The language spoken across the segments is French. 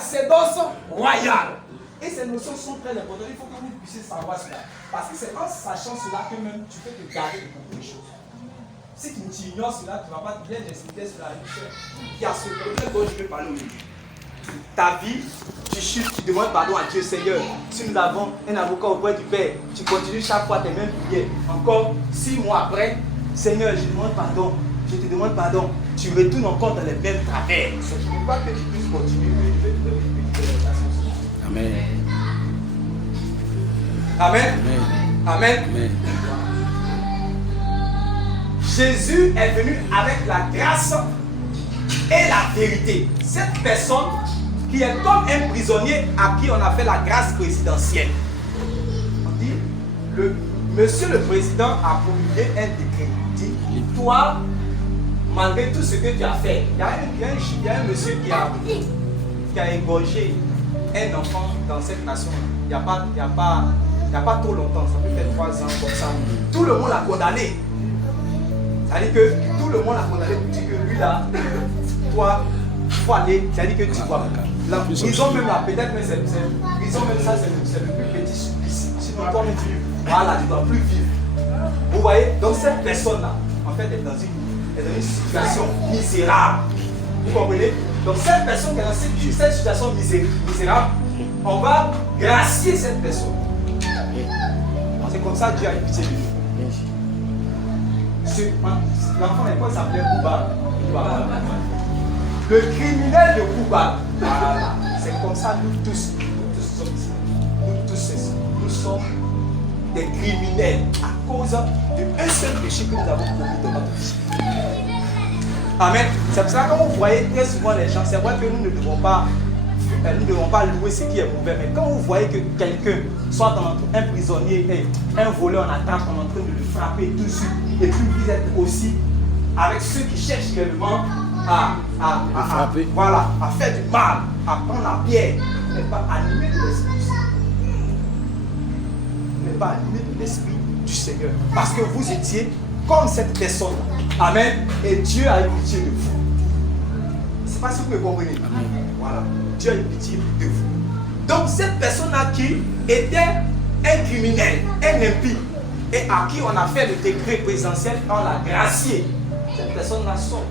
sacerdoce royal. Et ces notions sont très importantes. Il faut que vous puissiez savoir cela. Parce que c'est en sachant cela que même tu peux te garder de beaucoup de choses. Si tu ignores cela, tu ne vas pas bien expliquer cela à une soeur. Il y a ce problème dont je vais parler aujourd'hui. Ta vie, tu chutes, tu demandes pardon à Dieu, Seigneur. Si nous avons un avocat auprès du Père, tu continues chaque fois tes mêmes prières. Encore 6 mois après, Seigneur, je demande pardon. Je te demande pardon. Tu retournes encore dans les mêmes travers. Je ne veux pas que tu puisses continuer. Amen. Amen. Amen. Amen. Jésus est venu avec la grâce et la vérité. Cette personne qui est comme un prisonnier à qui on a fait la grâce présidentielle. On dit, monsieur le président a promulgué un décret. Il dit, toi, malgré tout ce que tu as fait, il y a un monsieur qui a égorgé un enfant dans cette nation. Il n'y a pas trop longtemps, ça peut faire 3 ans comme ça. Tout le monde l'a condamné. C'est-à-dire que tout le monde l'a condamné pour dire que lui là, toi, il faut aller, c'est-à-dire que tu vois. La prison même là, peut-être même prison même ça, c'est le plus petit supplice. Sinon toi même voilà, tu ne dois plus vivre. Vous voyez, donc cette personne-là, en fait, est dans une situation misérable. Vous comprenez? Donc cette personne qui est dans cette situation misérable, on va gracier cette personne. C'est comme ça que Dieu a eu pitié de lui. L'enfant d'époque s'appelait Kouba. Le criminel de Kouba. Voilà. C'est comme ça nous tous sommes ici. Nous sommes des criminels à cause d'un seul péché que nous avons commis dans notre vie. Amen. C'est pour ça que quand vous voyez très souvent les gens, c'est vrai que nous ne devons pas louer ce qui est mauvais, mais quand vous voyez que quelqu'un, soit un prisonnier, un voleur en attaque, on est en train de le frapper tout de suite, et puis vous êtes aussi avec ceux qui cherchent réellement à faire du mal, à prendre la pierre, mais pas animer de l'esprit. Mais pas animer de l'esprit du Seigneur. Parce que vous étiez comme cette personne. Amen. Et Dieu a eu pitié de vous. Je ne sais pas si vous me comprenez. Amen. Voilà. Dieu a eu pitié de vous. Donc cette personne-là qui était un criminel, un impie, et à qui on a fait le décret présidentiel, on l'a gracié. Cette personne-là sort.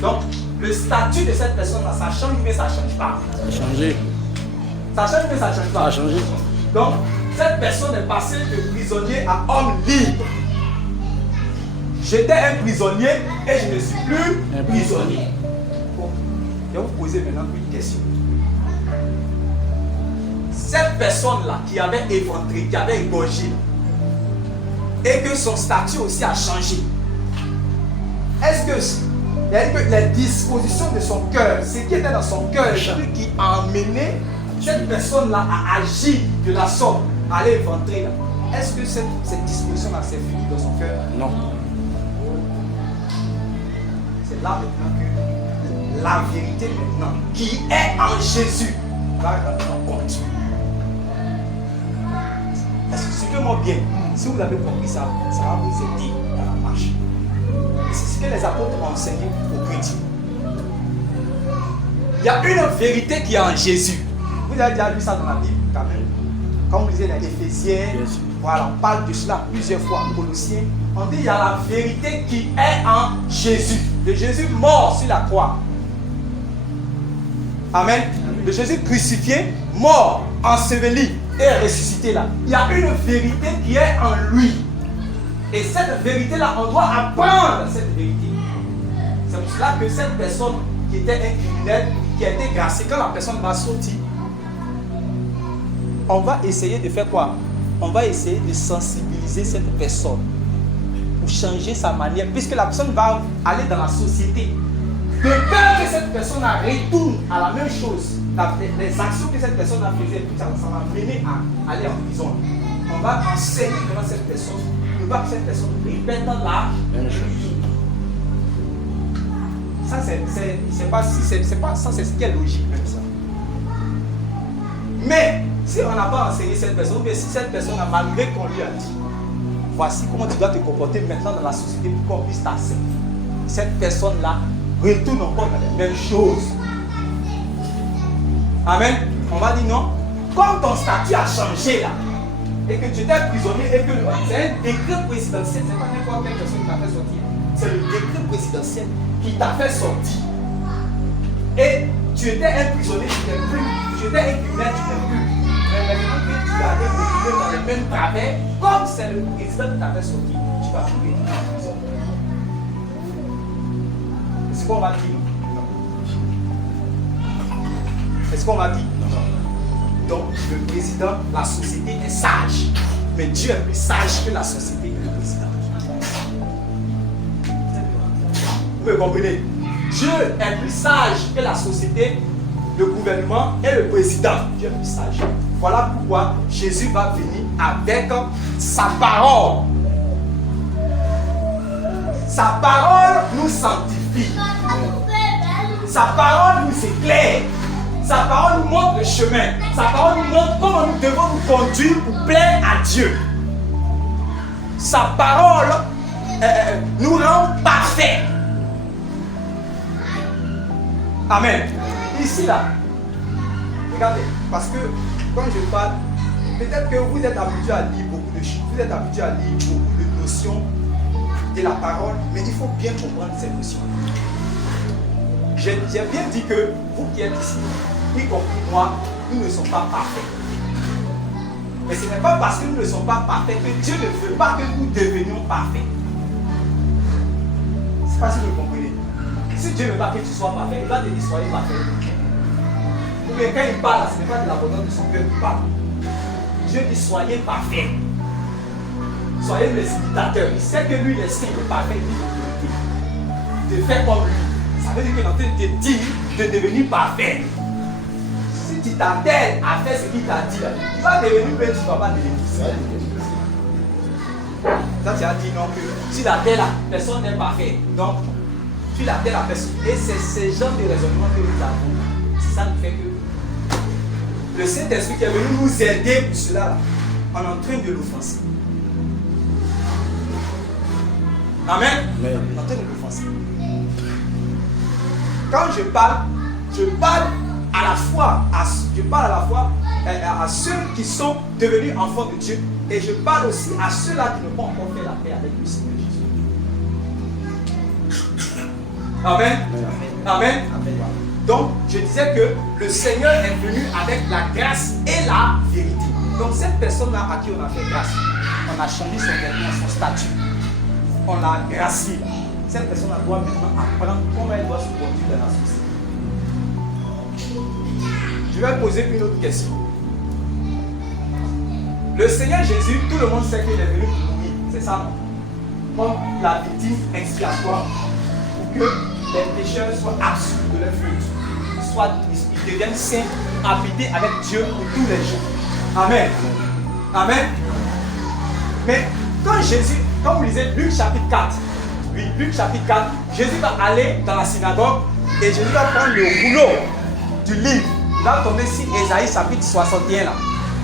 Donc le statut de cette personne-là, ça change mais ça ne change pas. Ça a changé. Ça change mais ça ne change pas. Ça a changé. Donc cette personne est passée de prisonnier à homme libre. J'étais un prisonnier et je ne suis plus un prisonnier. Bon, je vais vous poser maintenant une question. Cette personne-là qui avait éventré, qui avait égorgé, et que son statut aussi a changé, est-ce que les dispositions de son cœur, ce qui était dans son cœur, celui qui a amené cette personne-là à agir de la sorte, à aller éventrer, est-ce que cette disposition-là s'est finie dans son cœur? Non. C'est là maintenant que la vérité maintenant, qui est en Jésus, va rentrer en compte. Est-ce que suivez-moi bien? Si vous avez compris ça, ça va vous aider dans la marche. Et c'est ce que les apôtres ont enseigné aux chrétiens. Il y a une vérité qui est en Jésus. Vous avez déjà lu ça dans la Bible quand même. Quand vous lisez les Éphésiens, voilà, on parle de cela plusieurs fois en Colossiens. On dit il y a la vérité qui est en Jésus. De Jésus mort sur la croix. Amen. De Jésus crucifié, mort, enseveli et ressuscité là. Il y a une vérité qui est en lui. Et cette vérité-là, on doit apprendre cette vérité. C'est pour cela que cette personne qui était un criminel, qui a été graciée, quand la personne va sortir, on va essayer de faire quoi? On va essayer de sensibiliser cette personne pour changer sa manière, puisque la personne va aller dans la société. De peur que cette personne retourne à la même chose, les actions que cette personne a fait, ça va mener à aller en prison. On va enseigner devant cette personne, ne pas que cette personne répète la même chose. Ça, c'est ce qui est logique, même ça. Mais si on n'a pas enseigné cette personne, ou bien si cette personne a malgré qu'on lui a dit, voici comment tu dois te comporter maintenant dans la société pour qu'on puisse t'accepter, cette personne-là retourne encore dans les mêmes choses. Amen. On va dire non. Comme ton statut a changé là, et que tu étais prisonnier, et que c'est un décret présidentiel, c'est pas n'importe quelle personne qui t'a fait sortir. C'est le décret présidentiel qui t'a fait sortir. Et tu étais un prisonnier, tu n'es plus. Tu étais un criminel, tu n'es plus. Mais maintenant que tu as été retrouvé dans les mêmes travers, comme c'est le président qui t'a fait sortir, tu vas plus être en prison. Est-ce qu'on va dire non? Est-ce qu'on va dire non? Donc, le président, la société est sage. Mais Dieu est plus sage que la société et le président. Vous me comprenez? Dieu est plus sage que la société, le gouvernement et le président. Dieu est plus sage. Voilà pourquoi Jésus va venir avec sa parole. Sa parole nous sanctifie. Sa parole nous éclaire. Sa parole nous montre le chemin. Sa parole nous montre comment nous devons nous conduire pour plaire à Dieu. Sa parole nous rend parfaits. Amen. Ici, là, regardez, parce que quand je parle, peut-être que vous êtes habitué à lire beaucoup de choses, vous êtes habitué à lire beaucoup de notions de la parole, mais il faut bien comprendre ces notions. J'ai bien dit que vous qui êtes ici, y compris moi, nous ne sommes pas parfaits. Mais ce n'est pas parce que nous ne sommes pas parfaits que Dieu ne veut pas que nous devenions parfaits. Je ne sais pas si vous comprenez. Si Dieu ne veut pas que tu sois parfait, il va te dire soyez parfait. Ou bien quand il parle, ce n'est pas de l'abondance de son cœur qu'il parle. Dieu dit soyez parfait. Soyez mes imitateurs. Il sait que lui, il est saint, il est parfait, il de faire comme lui. Ça veut dire qu'il est en train de te dire de devenir parfait. Si tu t'attelles à faire ce qu'il t'a dit, tu vas devenir, mais tu ne vas pas devenir. Ça, tu as dit non que si la terre, personne n'est parfait. Donc, tu la terre, la personne. Et c'est ce genre de raisonnement que nous avons. C'est ça qui fait que le Saint-Esprit qui est venu nous aider pour cela, on est en train de l'offenser. Amen. On est en train de l'offenser. Quand je parle à la fois à ceux qui sont devenus enfants de Dieu, et je parle aussi à ceux-là qui n'ont pas encore fait la paix avec le Seigneur Jésus. Amen. Amen. Amen. Donc, je disais que le Seigneur est venu avec la grâce et la vérité. Donc, cette personne-là à qui on a fait grâce, on a changé son vêtement, son statut. On l'a gracié. Cette personne doit maintenant apprendre comment elle doit se conduire dans la société. Je vais poser une autre question. Le Seigneur Jésus, tout le monde sait qu'il est venu pour mourir, c'est ça, non? Comme la victime expiatoire, pour que les pécheurs soient absous de leur faute, ils deviennent saints, habités avec Dieu pour tous les jours. Amen. Amen. Mais quand Jésus, comme vous lisez Luc chapitre 4, oui, Luc chapitre 4, Jésus va aller dans la synagogue et Jésus va prendre le rouleau du livre. Il va tomber sur Ésaïe chapitre 61 là.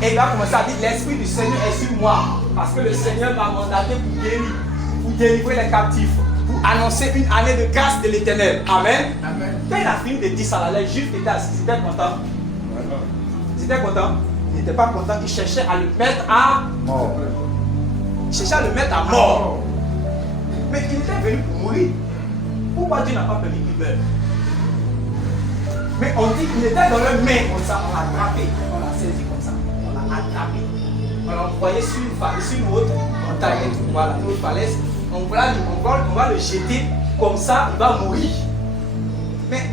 Et il va commencer à dire l'Esprit du Seigneur est sur moi. Parce que le Seigneur m'a mandaté pour guérir, pour délivrer les captifs, pour annoncer une année de grâce de l'Éternel. Amen. Amen. Quand il a fini de dire ça, les Juifs étaient assis, ils étaient contents. Ils étaient contents. Ils n'étaient pas contents. Ils cherchaient à le mettre à mort. Ils cherchaient à le mettre à mort. Mais il était venu pour mourir. Pourquoi Dieu n'a pas permis qu'il meure? Mais on dit qu'il était dans leur main comme ça, on l'a attrapé, on l'a saisi comme ça, on l'a attrapé. On l'a envoyé sur une falaise, sur une haute montagne, voilà, une autre falaise. On va le jeter comme ça, il va mourir. Mais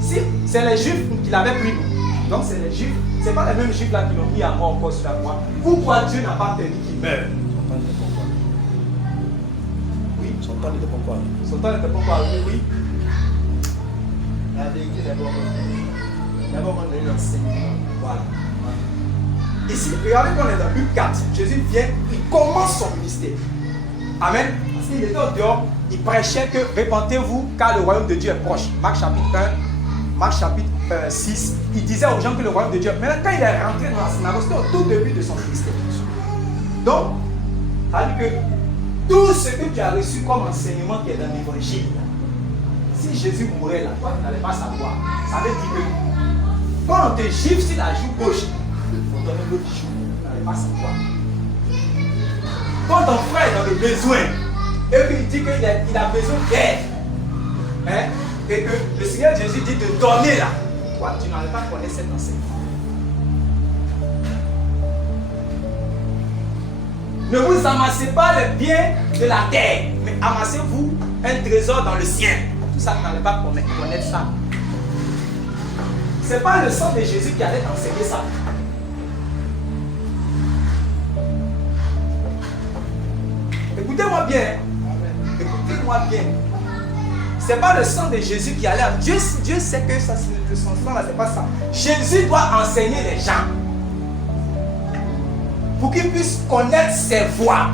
si c'est les Juifs qui l'avaient pris, donc c'est les Juifs, c'est pas les mêmes Juifs là qui l'ont mis à mort encore sur la croix. Pourquoi Dieu n'a pas permis qu'il meure? Oui, son temps n'était pas encore arrivé. Son temps n'était pas encore arrivé, oui. La vérité d'abord on donne l'enseignement. Voilà. Ici, regardez qu'on est dans Luc 4. Jésus vient, il commence son ministère. Amen. Parce qu'il était au dehors, il prêchait que répentez-vous car le royaume de Dieu est proche. Marc chapitre 1, Marc chapitre 6. Il disait aux gens que le royaume de Dieu. Maintenant, quand il est rentré dans la synagogue, c'était au tout début de son ministère. Donc, ça veut dire que tout ce que tu as reçu comme enseignement qui est dans l'évangile, si Jésus mourait là, toi tu n'allais pas savoir. Ça veut dire que Quand on te gifle sur la joue gauche, il faut donner l'autre joue. On n'avait pas savoir. Quand ton frère est dans le besoin, et qu'il dit qu'il a besoin d'aide, hein, et que le Seigneur Jésus dit de donner là, toi, tu n'allais pas connaître cet enseignement. Ne vous amassez pas le bien de la terre, mais amassez-vous un trésor dans le ciel. Tout ça, tu n'allais pas connaître ça. Ce n'est pas le sang de Jésus qui allait t'enseigner ça. Écoutez-moi bien. Écoutez-moi bien. Ce n'est pas le sang de Jésus qui allait. Dieu sait que ça, son sang là, c'est pas ça. Jésus doit enseigner les gens pour qu'ils puissent connaître ses voies.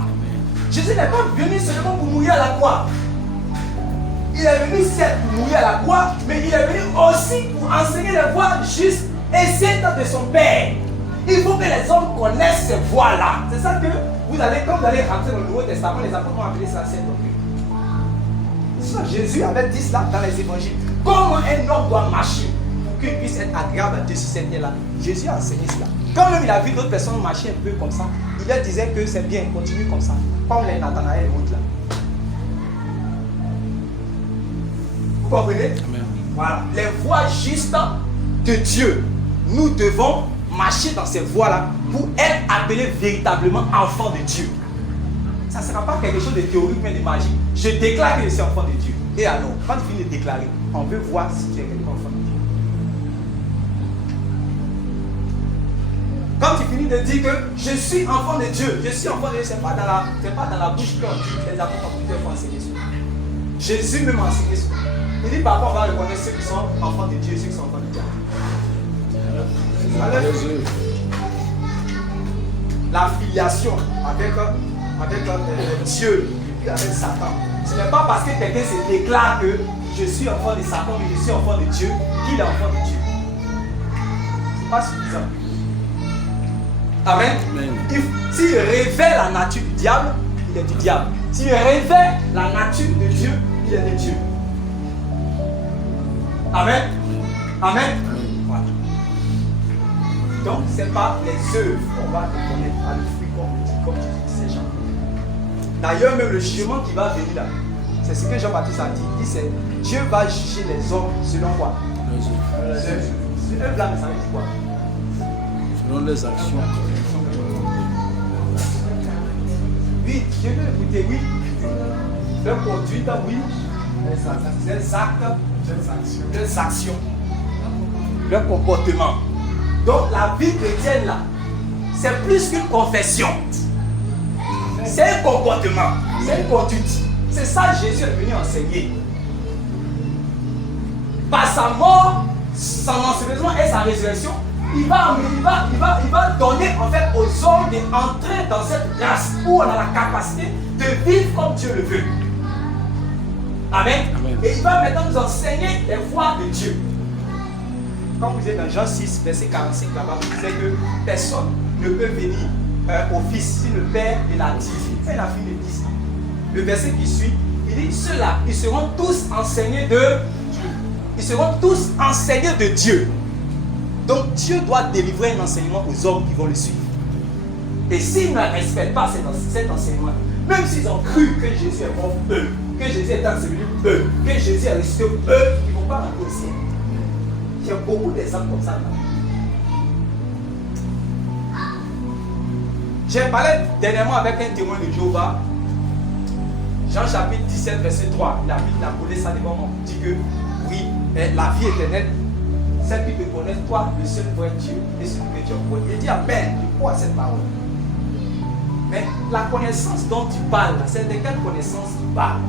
Jésus n'est pas venu seulement pour mourir à la croix. Il est venu certes pour mourir à la croix, mais il est venu aussi pour enseigner les voies justes et saintes de son Père. Il faut que les hommes connaissent ces voies-là. C'est ça que quand vous allez rentrer dans le Nouveau Testament, les apôtres ont appelé ça sainte doctrine. Ça, Jésus avait dit cela dans les évangiles. Comment un homme doit marcher pour qu'il puisse être agréable à Dieu sur cette terre-là. Jésus a enseigné cela. Quand même il a vu d'autres personnes marcher un peu comme ça, il leur disait que c'est bien, continue comme ça. Comme les Nathanaël et autres là. Vous comprenez? Amen. Voilà. Les voies justes de Dieu. Nous devons marcher dans ces voies-là pour être appelés véritablement enfants de Dieu. Ça ne sera pas quelque chose de théorique mais de magie. Je déclare que je suis enfant de Dieu. Et alors, quand tu finis de déclarer, on veut voir si tu es quelqu'un enfant de Dieu. Quand tu finis de dire que je suis enfant de Dieu, je suis enfant de Dieu, ce n'est pas dans la bouche qu'on dit, les apôtres ont enseigné ça. Jésus même a enseigné ça. Il dit par contre, on va reconnaître ceux qui sont enfants de Dieu et ceux qui sont enfants de Dieu. La filiation avec Dieu et puis avec Satan. Ce n'est pas parce que quelqu'un se déclare que je suis enfant de Satan mais je suis enfant de Dieu qu'il est enfant de Dieu. Ce n'est pas suffisant. Amen. S'il révèle la nature du diable, il est du diable. S'il révèle la nature de Dieu, il est de Dieu. Amen. Amen. Voilà. Donc, ce n'est pas les œuvres qu'on va reconnaître à le fruit comme tu dis ces gens. D'ailleurs, même le jugement qui va venir là, c'est ce que Jean-Baptiste a dit. Il dit c'est Dieu va juger les hommes selon quoi? Les œuvres. Les œuvres là, mais ça veut dire quoi? Selon les actions. Oui, Dieu veut écouter, oui. Leur conduite, oui. Les actes, leurs actions, leur comportement. Donc la vie chrétienne là, c'est plus qu'une confession. C'est un comportement, c'est une conduite. C'est ça que Jésus est venu enseigner. Par sa mort, son enseignement et sa résurrection, il va donner en fait aux hommes d'entrer dans cette grâce où on a la capacité de vivre comme Dieu le veut. Amen. Amen. Et il va maintenant nous enseigner les voies de Dieu. Quand vous êtes dans Jean 6, verset 45, là-bas, vous disait que personne ne peut venir au Fils si le Père ne l'a dit. C'est la fille de 10. Le verset qui suit, il dit ceux-là, ils seront tous enseignés de Dieu. Ils seront tous enseignés de Dieu. Donc Dieu doit délivrer un enseignement aux hommes qui vont le suivre. Et s'ils ne respectent pas cet enseignement, même s'ils ont cru que Jésus est mort eux, que Jésus est enseveli eux, que Jésus est ressuscité eux, ils ne vont pas rentrer au ciel. Il y a beaucoup d'exemples comme ça. J'ai parlé dernièrement avec un témoin de Jéhovah. Jean chapitre 17, verset 3. Il a collé ça devant moi. Il dit que oui, la vie éternelle, celle qui te connaît, toi, le seul vrai Dieu, et celui que Dieu envoie. Il dit amen, il croit à cette parole. Mais la connaissance dont tu parles, c'est de quelle connaissance tu parles?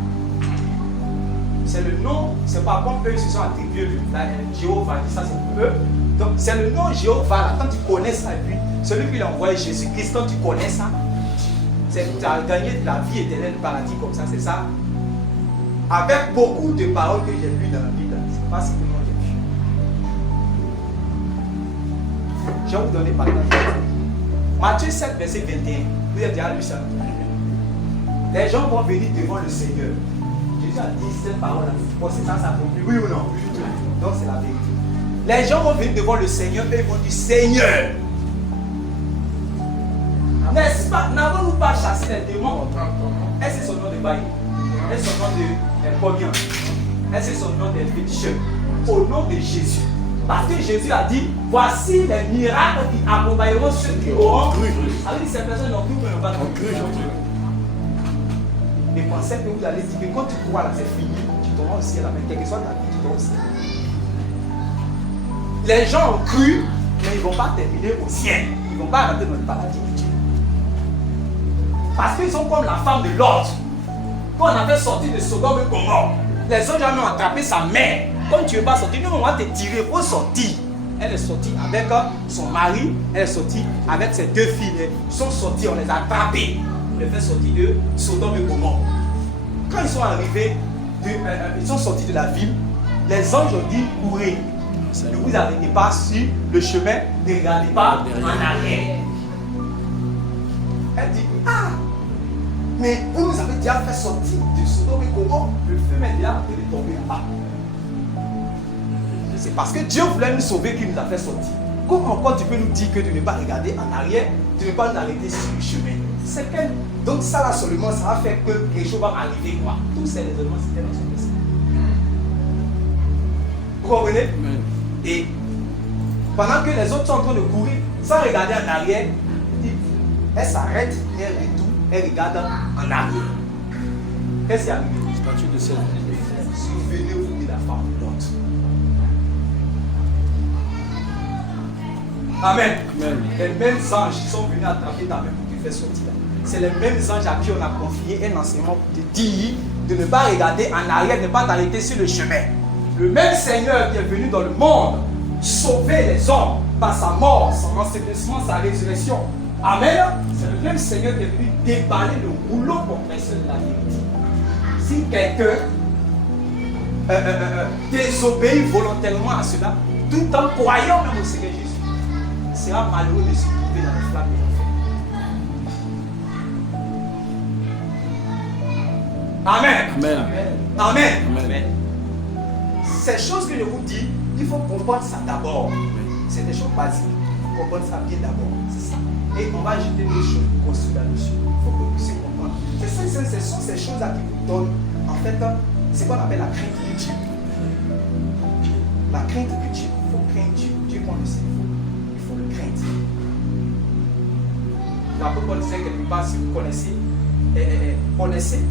C'est le nom, c'est pas comme eux, ils se sont attribués Jéhovah, ça c'est eux. Donc c'est le nom Jéhovah, là, quand tu connais ça, lui, celui qui l'a envoyé Jésus-Christ, quand tu connais ça, c'est que tu as gagné de la vie éternelle, le paradis comme ça, c'est ça. Avec beaucoup de paroles que j'ai lues dans la Bible, c'est pas ce que moi j'ai vu. Je vais vous donner par exemple Matthieu 7, verset 21. Vous avez déjà lu ça. Les gens vont venir devant le Seigneur. Jésus a dit cette parole-là. Bon, c'est ça s'accomplit. Oui ou non? Donc c'est la vérité. Les gens vont venir devant le Seigneur et ils vont dire Seigneur. N'est-ce pas? N'avons-nous pas chassé les démons? Est-ce que c'est son nom de bail? Est-ce son nom de combien? Est-ce que son nom de féticheur? Au nom de Jésus. Parce que Jésus a dit voici les miracles qui accompagneront ceux qui auront cru. Ça veut dire que ces personnes n'ont cru, mais n'ont pas cru. Mais pensez que vous allez dire que quand tu crois là, c'est fini, tu t'auras au ciel, mais quelle que soit ta vie, tu t'auras au ciel. Les gens ont cru, mais ils ne vont pas terminer au ciel. Ils ne vont pas rentrer dans le paradis de Dieu. Parce qu'ils sont comme la femme de Lot. Quand on a fait sortir de Sodome et Gomorrhe, les autres gens ont attrapé sa mère. Comme tu ne veux pas sortir, nous on va te tirer pour sortir. Elle est sortie avec son mari, elle est sortie avec ses deux filles. Ils sont sortis, on les a attrapés. On les fait sortir de Sodome et Gomorrhe. Quand ils sont arrivés, ils sont sortis de la ville, les anges ont dit courez. Ne vous arrêtez pas sur le chemin, ne regardez pas en arrière. Elle dit ah, mais vous nous avez déjà fait sortir de Sodome et Gomorrhe, le feu est déjà en train de tomber là-bas. C'est parce que Dieu voulait nous sauver qu'il nous a fait sortir. Comment encore tu peux nous dire que de ne pas regarder en arrière, de ne pas nous arrêter sur le chemin? C'est que donc ça là seulement, ça va faire que quelque chose va arriver quoi. Tous ces éléments c'était dans son esprit. Vous comprenez? Et pendant que les autres sont en train de courir, sans regarder en arrière, elle s'arrête, elle retourne, elle regarde en arrière. Qu'est-ce qui est arrivé? Statue de sel. Souvenez-vous de la femme de Lot. Amen. Amen. Les mêmes anges qui sont venus attraper ta main pour te faire sortir. C'est les mêmes anges à qui on a confié un enseignement pour te dire de ne pas regarder en arrière, de ne pas t'arrêter sur le chemin. Le même Seigneur qui est venu dans le monde sauver les hommes par sa mort, son ensevelissement, sa résurrection. Amen. C'est le même Seigneur qui est venu déballer le rouleau compresseur de la vérité. Si quelqu'un désobéit volontairement à cela, tout en croyant même au Seigneur Jésus, sera malheureux de se trouver dans les flammes de l'enfer. Amen. Amen. Amen. Amen. Amen. Ces choses que je vous dis, il faut comprendre ça d'abord. C'est des choses basiques. Il faut comprendre ça bien d'abord. C'est ça. Et on va jeter des choses pour construire là-dessus. Il faut que vous puissiez comprendre. Ce sont ces choses-là qui vous donnent, en fait, c'est ce qu'on appelle la crainte de Dieu. La crainte de Dieu. Il faut craindre Dieu. Dieu qu'on le sait. Il faut le craindre. L'apôtre Paul disait quelque part, si vous connaissez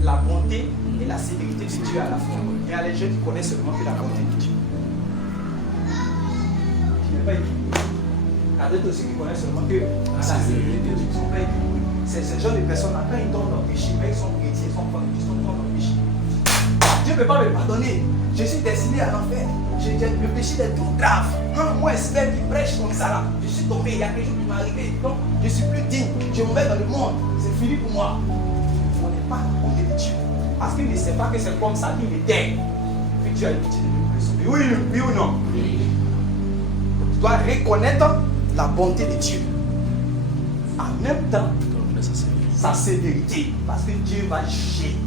la bonté et la sévérité de Dieu à la fois. Il y a les gens qui connaissent seulement que la bonté de Dieu. Je n'ai pas équilibré. Il y a d'autres aussi qui connaissent seulement que la sévérité de Dieu. Ils ne sont pas équilibrés. C'est ce genre de personnes-là, quand ils tombent dans le péché, ils sont chrétiens, ils sont pas dans le péché. Dieu ne peut pas me pardonner. Je suis destiné à l'enfer. Le péché est trop grave. Moi, espère qui prêche comme ça là. Je suis tombé, il y a quelque chose qui m'est arrivé. Donc, je ne suis plus digne. Je m'en vais dans le monde. C'est fini pour moi. On n'est pas à côté de Dieu. Parce qu'il ne sait pas que c'est comme ça qu'il était. Puis Dieu a eu pitié de nous pour sauver. Oui ou non? Oui. Tu dois reconnaître la bonté de Dieu. En même temps, sa sévérité. Parce que Dieu va juger.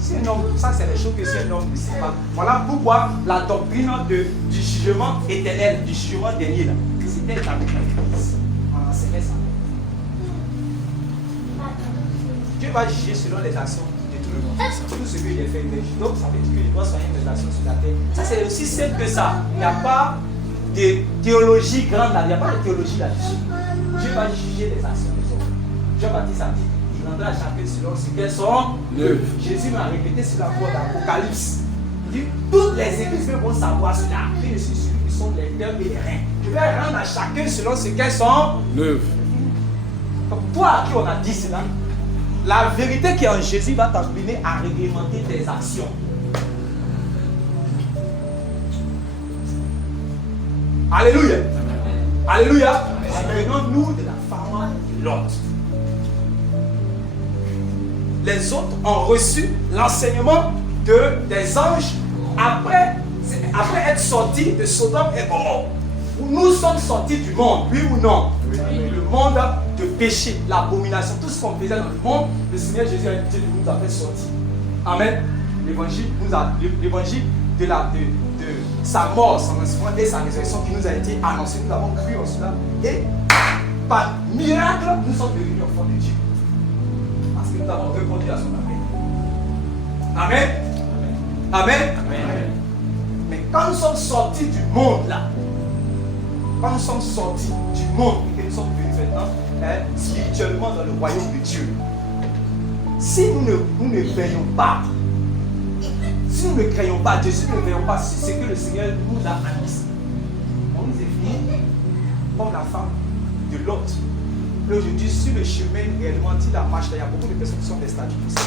Si un homme, ça c'est les choses que si un homme ne sait pas. Voilà pourquoi la doctrine du jugement éternel, du jugement dernier, c'était établi dans l'Église. On enseignait ça. Dieu va juger selon les actions de tout le monde. Tout ce qu'il a fait, donc ça veut dire qu'il doit soigner les actions sur la terre. Ça c'est aussi simple que ça. Il n'y a pas de théologie grande là, il n'y a pas de théologie là-dessus. Dieu va juger les actions des hommes. Jean-Baptiste a dit, il rendra à chacun selon ce qu'elles sont. Jésus m'a répété sur la voie d'Apocalypse. Il dit, toutes les églises vont savoir cela. Je suis celui qui sont les lecteurs et les reins. Je vais rendre à chacun selon ce qu'elles sont. Donc toi à qui on a dit cela, la vérité qui est en Jésus va t'amener à réglementer tes actions. Alléluia. Alléluia. Apprenons-nous de la femme de Lot. Les autres ont reçu l'enseignement des anges après être sortis de Sodome et Gomorrhe. Nous sommes sortis du monde, oui ou non? Oui. Le monde de péché, l'abomination, tout ce qu'on faisait dans le monde, le Seigneur Jésus a dit de nous a fait sortir. Amen. L'évangile sa mort, son enseignement et sa résurrection qui nous a été annoncée. Nous avons cru en cela. Et par miracle, nous sommes devenus enfants de Dieu. Parce que nous avons répondu à son appel. Amen. Amen. Amen. Mais quand nous sommes sortis du monde là, quand nous sommes sortis du monde et que nous sommes venus maintenant spirituellement dans le royaume de Dieu, si nous ne veillons pas, si nous ne croyons pas Dieu, si nous ne veillons pas sur ce que le Seigneur nous a annoncé, on nous est fini comme la femme de Lot. Aujourd'hui, sur le chemin réellement, il la marche, il y a beaucoup de personnes qui sont des statues pour ça.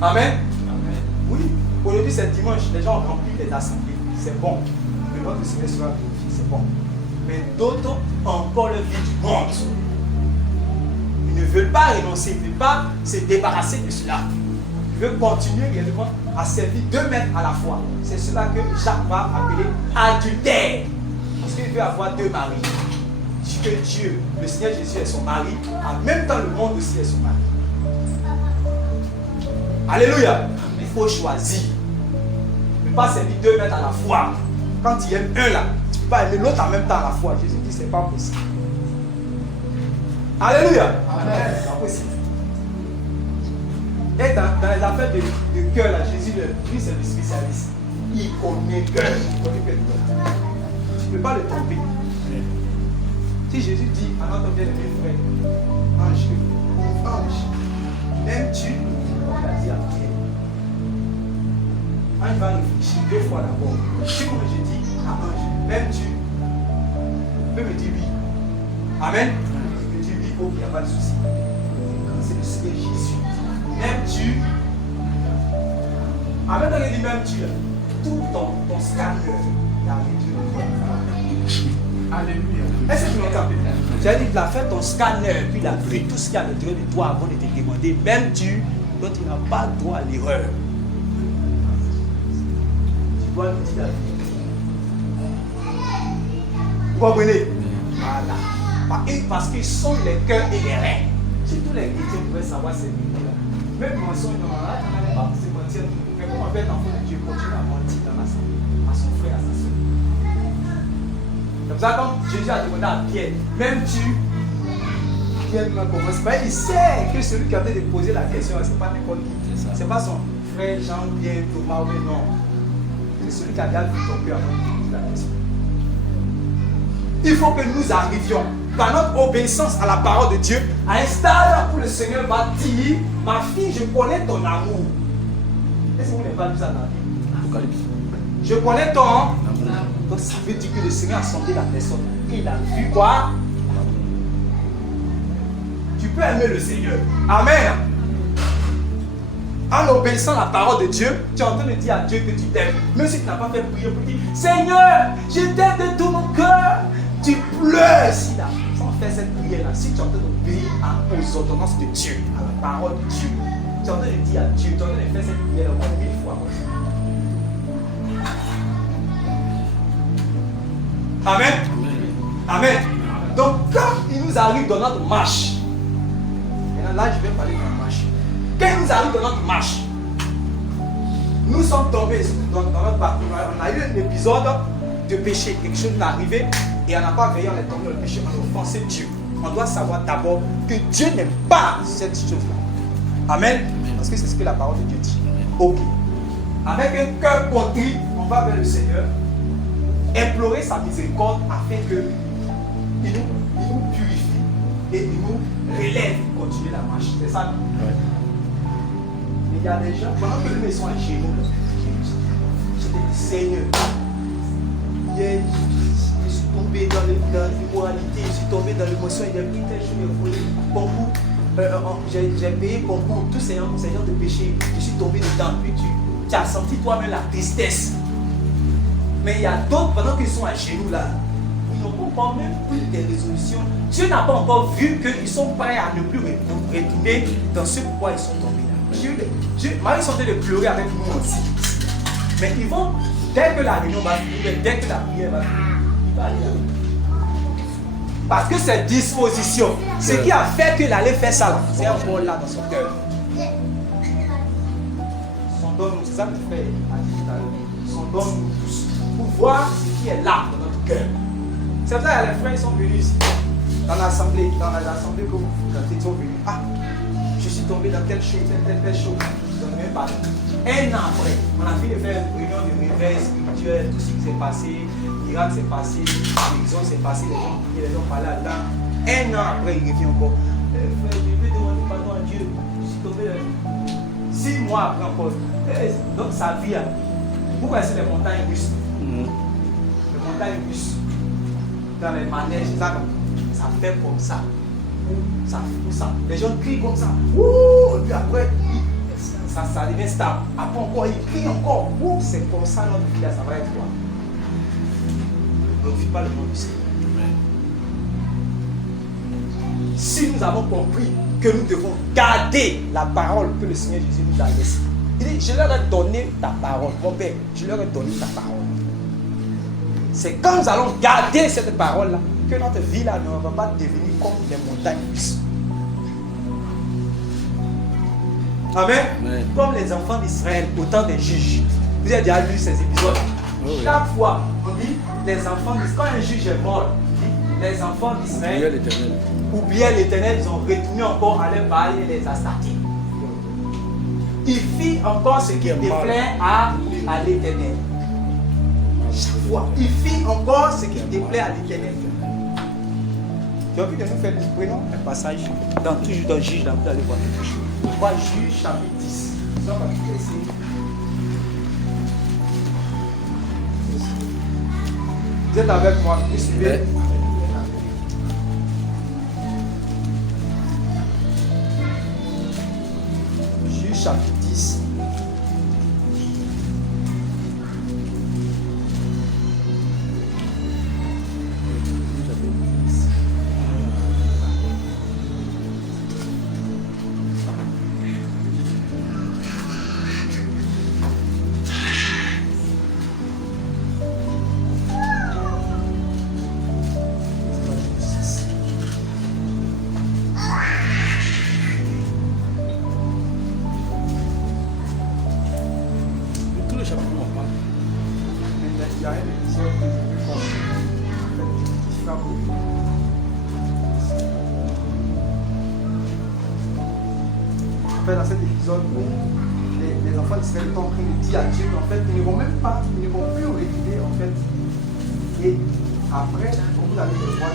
Amen. Amen. Oui, aujourd'hui c'est dimanche, les gens ont rempli les assemblées, c'est bon. Le nom du Seigneur sera glorifié, c'est bon. Mais d'autres ont encore le vie du monde. Ils ne veulent pas renoncer, ils ne veulent pas se débarrasser de cela. Ils veulent continuer réellement à servir 2 maîtres à la fois. C'est cela que Jacques va appeler adultère. Parce qu'il veut avoir 2 maris. Que Dieu, le Seigneur Jésus est son mari, en même temps le monde aussi est son mari. Alléluia. Il faut choisir. Ne pas servir 2 maîtres à la fois. Quand il aime un là, tu ne peux pas aimer l'autre en même temps à la fois. Jésus dit c'est pas possible. Alléluia. Amen. C'est pas possible. Et dans les affaires de cœur là, Jésus, lui c'est le spécialiste. Il connaît cœur. Il connaît cœur. Tu ne peux pas le tromper. Si Jésus dit à notre bien-aimé frère, ange, m'aimes-tu? Il a dit à Pierre. Ange va réfléchir 2 fois d'abord. Si moi je dis à Ange, m'aimes-tu? Il peut me dire oui. Amen. Il me dit oui, il n'y a pas de souci. C'est le Seigneur Jésus. M'aimes-tu? En même temps qu'il dit m'aimes-tu, tout ton scanner, il a réduit. Alléluia. Est-ce que tu m'entends? J'ai dit, il a fait ton scanner, puis il a pris tout ce qu'il y a à l'intérieur de toi avant de te demander, m'aimes-tu? Donc tu n'as pas le droit à l'erreur. Tu dois lui dire la vérité. Vous comprenez? Voilà. Parce qu'ils sont les cœurs et les reins. Si tous les chrétiens pouvaient savoir ces vérités-là, même mensonge, on n'allait pas se mentir. Mais comment faire un enfant de Dieu continue à mentir dans l'assemblée, à son frère, à sa soeur? Comme ça, quand Jésus a demandé à Pierre, même-tu? Pierre m'a commencé. Il sait que celui qui a de poser la question, ce n'est pas n'importe qui. Ce n'est pas son frère Jean, bien, Thomas, ou non. C'est celui qui a déjà vu ton cœur avant de poser la question. Il faut que nous arrivions, par notre obéissance à la parole de Dieu, à un stade où le Seigneur va dire, ma fille, je connais ton amour. Est-ce que vous n'avez pas lu ça dans la Bible? Apocalypse. Je connais ton amour. Donc ça veut dire que le Seigneur a sondé la personne. Il a vu quoi? Tu peux aimer le Seigneur. Amen. En obéissant à la parole de Dieu, tu es en train de dire à Dieu que tu t'aimes. Même si tu n'as pas fait prier pour dire, Seigneur, je t'aime de tout mon cœur. Tu pleures si là, sans faire cette prière-là. Si tu es en train d'obéir aux ordonnances de Dieu, à la parole de Dieu, tu es en train de dire à Dieu, tu es en train de faire cette prière au moins 1000 fois. Amen. Amen. Donc quand il nous arrive dans notre marche, et là je vais parler de la marche. Quand il nous arrive dans notre marche, nous sommes tombés dans notre parcours. On a eu un épisode de péché, quelque chose est arrivé et on n'a pas veillé, on est tombé dans le péché, on a offensé Dieu. On doit savoir d'abord que Dieu n'aime pas cette chose-là. Amen. Parce que c'est ce que la parole de Dieu dit. Ok. Avec un cœur contrit, on va vers le Seigneur. Implorer sa miséricorde afin qu'il nous purifie et il nous relève pour continuer la marche. C'est ça? Ouais. Mais il y a des gens, pendant que les gens sont à genoux, je dis, Seigneur, hier, je suis tombé dans l'immoralité, je suis tombé dans l'émotion, il y a pris tel jour, il a volé concours, j'ai payé concours, tout Seigneur de péché, je suis tombé dedans, puis tu as senti toi-même la tristesse. Mais il y a d'autres, pendant qu'ils sont à genoux là, ils n'ont pas encore même pris des résolutions. Dieu n'a pas encore vu qu'ils sont prêts à ne plus retourner dans ce pourquoi ils sont tombés là. Marie sont en train de pleurer avec nous aussi. Mais ils vont, dès que la réunion va finir, dès que la prière va finir, il va aller là. Parce que cette disposition, ce qui a fait qu'il allait faire ça là, c'est un rôle là dans son cœur. Son Sondons-nous, c'est ça que le frère a dit tout à l'heure. Sondons-nous tous pour voir ce qui est là dans notre cœur. C'est pour ça que les frères sont venus ici, dans l'assemblée que vous fréquentez, ils sont venus. Ah, je suis tombé dans telle chose, telle chose. Je ne sais même pas. Un an après, on a fait faire une réunion de réveil spirituel, tout ce qui s'est passé, miracle s'est passé, l'église s'est passé, les gens parlaient là-dedans. Un an après, il revient encore. Frère, je vais demander pardon à Dieu. Je suis tombé là. 6 mois après encore. Donc sa vie, vous connaissez les montagnes russes. Les montagnes russes. Dans les manèges, ça fait comme ça. Ça fait comme ça. Les gens crient comme ça. Ouh, et puis après, ça devient stable. Après encore, ils crient encore. Ouh, c'est comme ça notre vie, ça va être quoi? Ne glorifie pas le nom du Seigneur. Si nous avons compris que nous devons garder la parole que le Seigneur Jésus nous a laissée. Il dit, je leur ai donné ta parole. Mon Père, je leur ai donné ta parole. C'est quand nous allons garder cette parole-là que notre vie-là ne va pas devenir comme les montagnes russes. Amen. Amen. Comme les enfants d'Israël au temps des juges. Vous avez déjà lu ces épisodes. Oui. Chaque fois, on dit les enfants d'Israël. Quand un juge est mort, les enfants d'Israël oubliaient l'Éternel, ils ont retenu encore à leur Baal et les Astartés. Ils firent encore ce qui déplaît à l'Éternel. Chaque fois, il fit encore ce qui déplaît à l'Éternel. Tu as envie de nous faire prenons un passage toujours dans Juge, là, vous allez voir. On voit Juge chapitre 10. Ça va vous laisser. Vous êtes avec moi, vous suivez. Juge chapitre 10. Dans cet épisode où les enfants d'Israël sont en train de dire à Dieu qu'en fait, ils ne vont même pas, ils ne vont plus reculer en fait. Et après, quand vous allez le voir,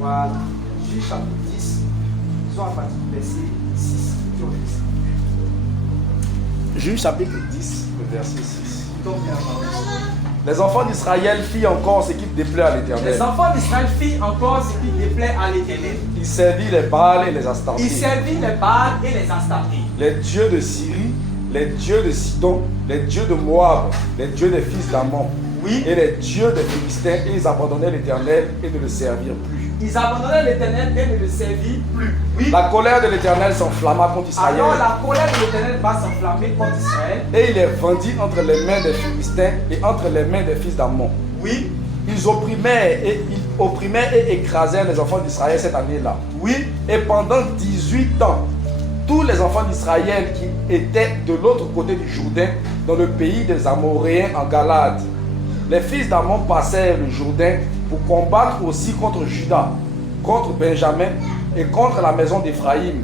voilà, Juge chapitre 10, ils sont à partir du verset 6. Juge chapitre 10, le verset 6. Donc, bien entendu. Les enfants d'Israël firent encore ce qui déplaît à l'Éternel. Les enfants d'Israël firent encore ce qui déplaît à l'Éternel. Ils servirent les Baals et les Astartés. Ils servirent les Baals et les Astartés. Les dieux de Syrie, les dieux de Sidon, les dieux de Moab, les dieux des fils d'Ammon. Oui. Et les dieux des Philistins, et ils abandonnaient l'Éternel et ne le servirent plus. Ils abandonnaient l'Éternel et ne le servirent plus. Oui. La colère de l'Éternel s'enflamma contre Israël. Alors la colère de l'Éternel va s'enflammer contre Israël. Et il les vendit entre les mains des Philistins et entre les mains des fils d'Ammon. Oui. Ils opprimaient et écrasèrent les enfants d'Israël cette année-là. Oui. Et pendant 18 ans, tous les enfants d'Israël qui étaient de l'autre côté du Jourdain, dans le pays des Amoréens en Galade, les fils d'Ammon passèrent le Jourdain pour combattre aussi contre Juda, contre Benjamin et contre la maison d'Éphraïm.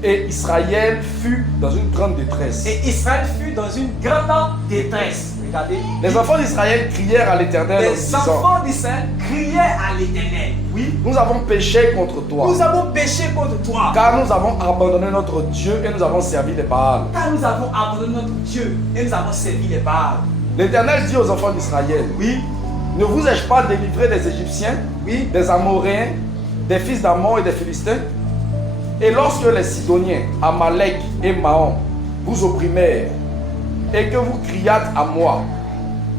Et Israël fut dans une grande détresse. Et Israël fut dans une grande détresse. Regardez. Les enfants d'Israël crièrent à l'Éternel en disant, les enfants d'Israël criaient à l'Éternel. Oui. Nous avons péché contre toi. Nous avons péché contre toi. Car nous avons abandonné notre Dieu et nous avons servi les Baals. Car nous avons abandonné notre Dieu et nous avons servi les Baals. L'Éternel dit aux enfants d'Israël, oui. Ne vous ai-je pas délivré des Égyptiens, oui, des Amoréens, des fils d'Ammon et des Philistins? Et lorsque les Sidoniens, Amalek et Mahon vous opprimèrent et que vous criâtes à moi,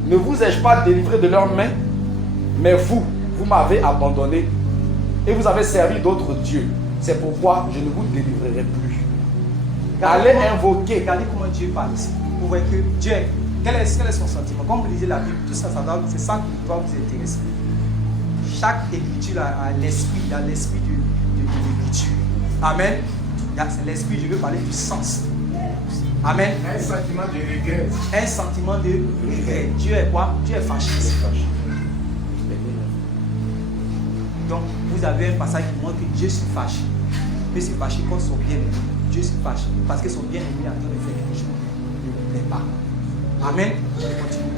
ne vous ai-je pas délivré de leurs mains? Mais vous m'avez abandonné et vous avez servi d'autres dieux. C'est pourquoi je ne vous délivrerai plus. Allez invoquer. Regardez comment Dieu parle ici. Vous voyez que Dieu, quel est son sentiment? Quand vous lisez la Bible, tout ça, c'est ça qui doit vous intéresser. Chaque écriture a l'esprit, de l'écriture. Amen. C'est l'esprit, je veux parler du sens. Amen. Un sentiment de regret. Un sentiment de regret. Dieu est quoi? Dieu est fâché. Donc, vous avez un passage qui montre que Dieu se fâche. Dieu se fâche contre son bien-aimé. Dieu se fâche parce que son bien-aimé est en train de faire quelque chose. Il ne plaît pas. Amen. Je continue.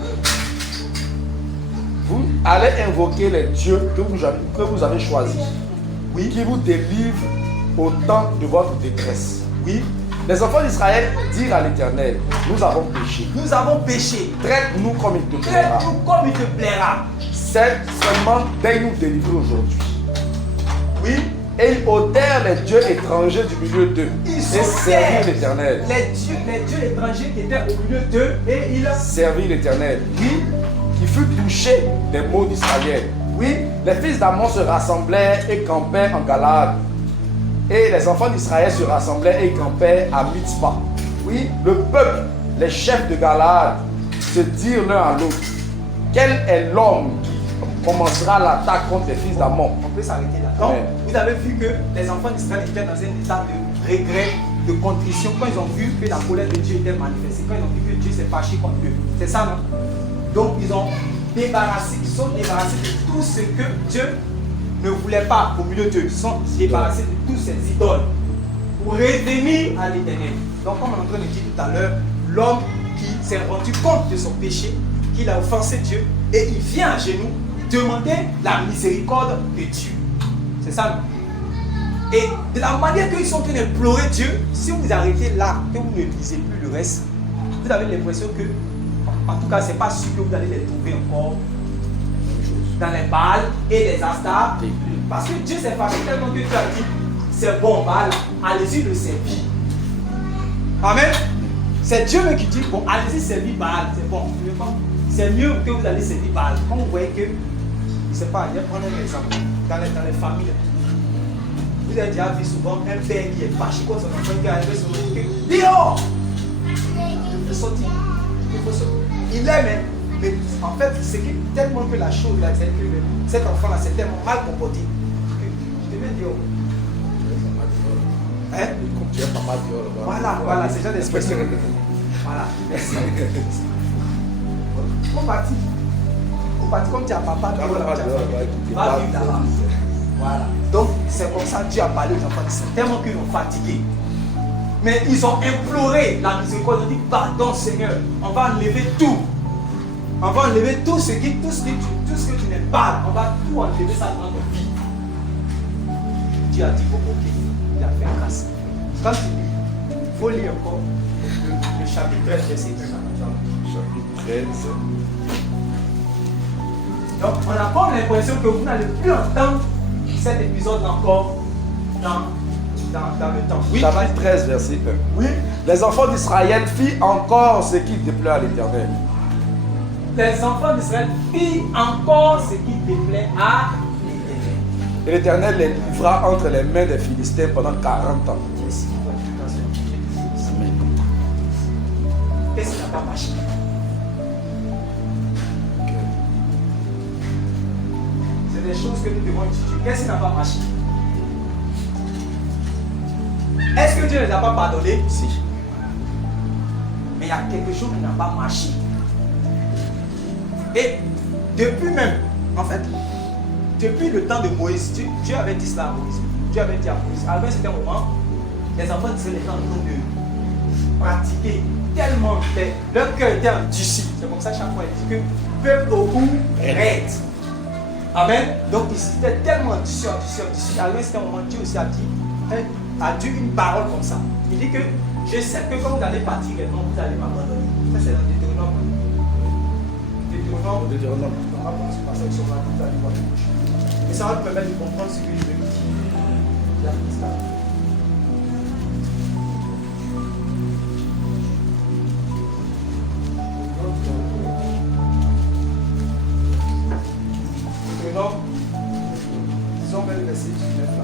Vous allez invoquer les dieux que vous avez choisis, Oui. qui vous délivrent au temps de votre détresse. Oui. Les enfants d'Israël dirent à l'Éternel, nous avons péché. Nous avons péché. Traite-nous comme il te plaira. Traite-nous comme il te plaira. C'est seulement daigne nous délivrer aujourd'hui. Oui. Et ils ôtèrent les dieux étrangers du milieu d'eux Ils et sont servirent l'Éternel. les dieux étrangers qui étaient au milieu d'eux et ils Servirent l'Éternel, oui, qui fut touché des maux d'Israël. oui, Les fils d'Amon se rassemblèrent et campèrent en Galade. Et les enfants d'Israël se rassemblèrent et campèrent à Mitzpah. oui. Le peuple, les chefs de Galade, se dirent l'un à l'autre, quel est l'homme qui commencera l'attaque contre les fils d'Amon? On peut s'arrêter là. Donc, Amen. vous avez vu que les enfants d'Israël étaient dans un état de regret, de contrition, quand ils ont vu que la colère de Dieu était manifestée, quand ils ont vu que Dieu s'est fâché contre eux. C'est ça, non? Donc, ils sont débarrassés de tout ce que Dieu ne voulait pas au milieu d'eux. Ils sont débarrassés de tous ces idoles pour revenir à l'Éternel. Donc, comme on est en train de dire tout à l'heure, l'homme qui s'est rendu compte de son péché, qu'il a offensé Dieu, et il vient à genoux demander la miséricorde de Dieu. C'est ça, non? Et de la manière qu'ils sont en train d'implorer Dieu, si vous arrêtez là, que vous ne lisez plus le reste, vous avez l'impression que, en tout cas, ce n'est pas sûr que vous allez les trouver encore dans les Baals et les Astars. Parce que Dieu s'est fâché tellement que Dieu a dit, c'est bon Baal, allez-y le servir. Amen. C'est Dieu même qui dit, bon, allez-y servir Baal, c'est bon. C'est mieux que vous allez servir Baal. Quand vous voyez que, je ne sais pas, je vais prendre un exemple, dans les familles. Vous avez déjà vu souvent un père qui est fâché contre son enfant qui arrive sur le truc. Dehors! Il faut sortir. Il l'aime, mais en fait, c'est tellement que la chose là, c'est que cet enfant-là s'est tellement mal comporté que je devais dire. Hein? Voilà, c'est déjà l'expression. Voilà, merci. On partit comme tu as papa, tu vas vivre là-bas. Voilà. Donc, c'est comme ça que Dieu a parlé aux enfants d'Israël, tellement qu'ils ont fatigué. Mais ils ont imploré la miséricorde. Ils ont dit, pardon Seigneur, on va enlever tout. On va enlever tout ce que tu n'aimes pas. On va tout enlever ça dans notre vie. Dieu a dit, bon, ok, il a fait grâce. Quand tu lis, il faut lire encore le chapitre 13, verset 1. Chapitre 13. Donc, on a comme l'impression que vous n'allez plus entendre cet épisode encore dans le temps. Oui. Chapitre 13, verset 1. Oui. Les enfants d'Israël firent encore ce qui déplaît à l'Éternel. Les enfants d'Israël firent encore ce qui déplaît à l'Éternel. Et l'Éternel les livra entre les mains des Philistins pendant 40 ans. Amen. Qu'est-ce qui n'a pas marché? C'est des choses que nous devons étudier. Qu'est-ce qui n'a pas marché? Est-ce que Dieu ne les a pas pardonnés? Si. Mais il y a quelque chose qui n'a pas marché. Et depuis même, en fait, depuis le temps de Moïse, Dieu avait dit cela à Moïse. Dieu avait dit à Moïse, à un certain moment, les enfants d'Israël étaient en train de pratiquer tellement, leur cœur était endurci. C'est comme ça chaque fois il dit que peuple au bout raide. Amen. Donc ils étaient tellement endurcis. À un certain moment, Dieu aussi a dit une parole comme ça. Il dit que je sais que quand vous allez partir, non, vous allez m'abandonner. Ça c'est dans Deutéronome. Deutéronome. On va prendre ce passage sur la route, vous allez voir. Et ça va nous permettre de comprendre ce que je veux dire. Deutéronome. Disons même le verset 19 là.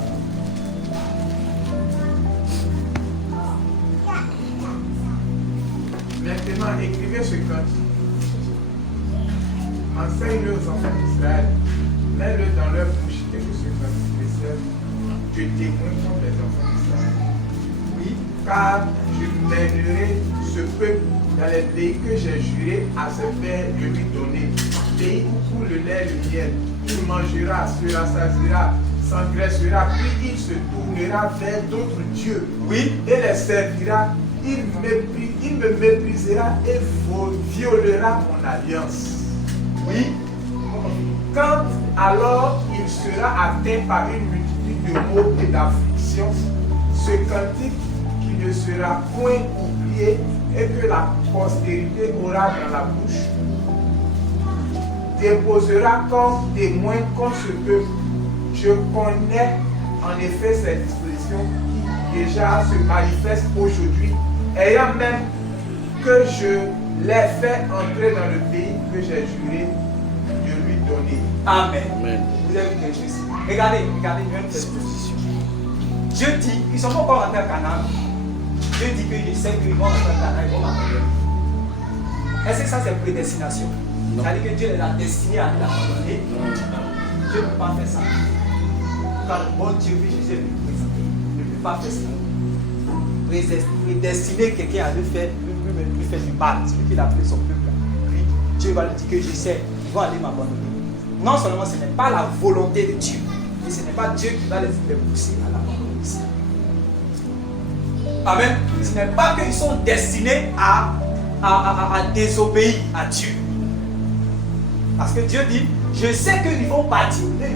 Maintenant, écrivez ce cantique. Enseigne-le aux enfants d'Israël. Mets-le dans leur bouche et que ce cantique les serve. Je témoigne contre les enfants d'Israël. car je mènerai ce peuple dans les pays que j'ai juré à ses pères de lui donner. Pays où coule le lait et le miel. Il mangera, se rassasiera, s'engraissera, puis il se tournera vers d'autres dieux. Oui. Et les servira. Il me méprisera et violera mon alliance. Oui. Quand alors il sera atteint par une multitude de maux et d'afflictions, ce cantique qui ne sera point oublié et que la postérité aura dans la bouche, déposera comme témoin contre ce peuple. Je connais en effet ces dispositions qui déjà se manifestent aujourd'hui, ayant même que je l'ai fait entrer dans le pays que j'ai juré de lui donner. Amen. Amen. Vous avez vu quelque chose. Regardez, même disposition. Dieu dit, ils ne sont pas encore rentrés à Canaan. Dieu dit que je sais qu'ils vont rentrer à Canaan, ils vont m'abandonner. Est-ce que ça c'est prédestination? C'est-à-dire que Dieu les a destinés à l'abandonner. Dieu ne peut pas faire ça. Quand le bon Dieu que Jésus lui présenter, il ne peut pas faire ça. Prédestiner quelqu'un à lui faire du mal, celui qu'il a appelé son peuple. Lui, Dieu va lui dire que je sais, ils vont aller m'abandonner. Non seulement ce n'est pas la volonté de Dieu, mais ce n'est pas Dieu qui va les pousser à l'abandonner ici. Amen. Ce n'est pas qu'ils sont destinés à désobéir à Dieu. Parce que Dieu dit, je sais qu'ils vont partir, ils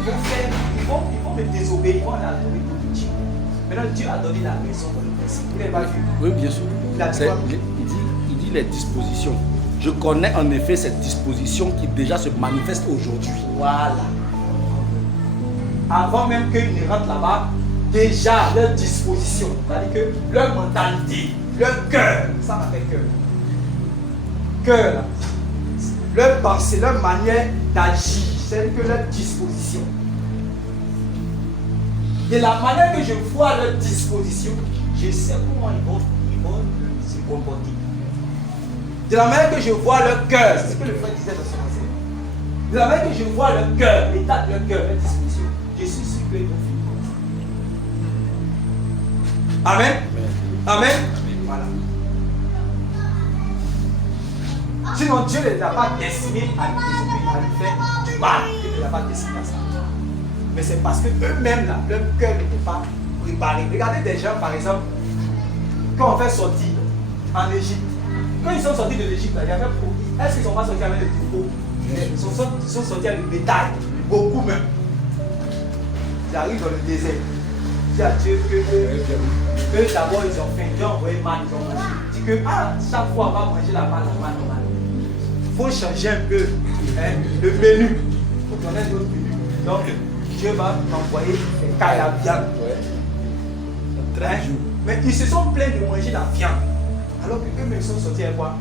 vont me désobéir, ils vont aller adorer d'autres dieux. Maintenant Dieu a donné la raison pour le verset. Vous l'avez pas vu? Oui, bien sûr. Il a dit quoi? Il dit les dispositions. Je connais en effet cette disposition qui déjà se manifeste aujourd'hui. Voilà. Avant même qu'ils ne rentrent là-bas, déjà leur disposition, c'est-à-dire que leur mentalité, leur cœur, ça m'appelle cœur. Cœur, là. Leur pensée, leur manière d'agir, c'est que leur disposition. De la manière que je vois leur disposition, je sais comment ils vont se comporter. De la manière que je vois leur cœur, c'est ce que le frère disait dans son enseignement. De la manière que je vois leur cœur, l'état de leur cœur, leur disposition, je suis sûr qu'ils vont finir. Amen. Amen. Voilà. Sinon, Dieu ne les a pas destinés à lui faire du mal. Il ne les a pas destinés à ça. Mais c'est parce que eux-mêmes, là, leur cœur n'était pas préparé. Regardez des gens, par exemple, quand on fait sortir en Égypte, quand ils sont sortis de l'Égypte, il y avait beaucoup. Est-ce qu'ils ne sont pas sortis avec le troupeau? Ils sont sortis avec le bétail, beaucoup même. Ils arrivent dans le désert. Ils disent à Dieu que d'abord ils ont faim, Dieu a envoyé mal, ils ont mangé. Il dit que chaque fois on va manger la manne. Il faut changer un peu le menu. Il faut donner d'autres menus. Donc Dieu va m'envoyer des cailles à viande. Mais ils se sont plaints de manger la viande. Alors que eux-mêmes sont sortis avec quoi?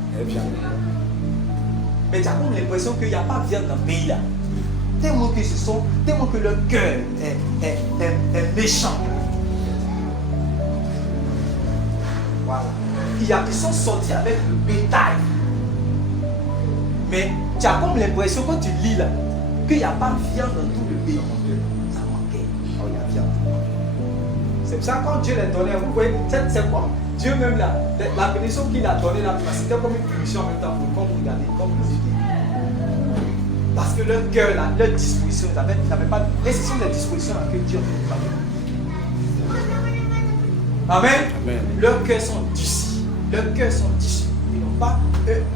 Mais tu as comme l'impression qu'il n'y a pas de viande dans le pays là. Tellement que leur cœur est méchant. Voilà. Ils sont sortis avec le bétail. Mais tu as comme l'impression quand tu lis là qu'il n'y a pas de viande dans tout le pays. Ça manquait. Oh, il y a viande. C'est pour ça que quand Dieu les donnait, vous voyez, c'est quoi? Dieu même là, la bénédiction qu'il a donnée là, c'était comme une punition en même temps pour quand vous regardez, comme vous dites. Parce que leur cœur là, leur disposition, ils n'avaient pas. Et ce sont des dispositions là que Dieu n'a pas données. Amen. Amen. Leurs cœurs sont d'ici. Leurs cœurs sont d'ici. Ils n'ont pas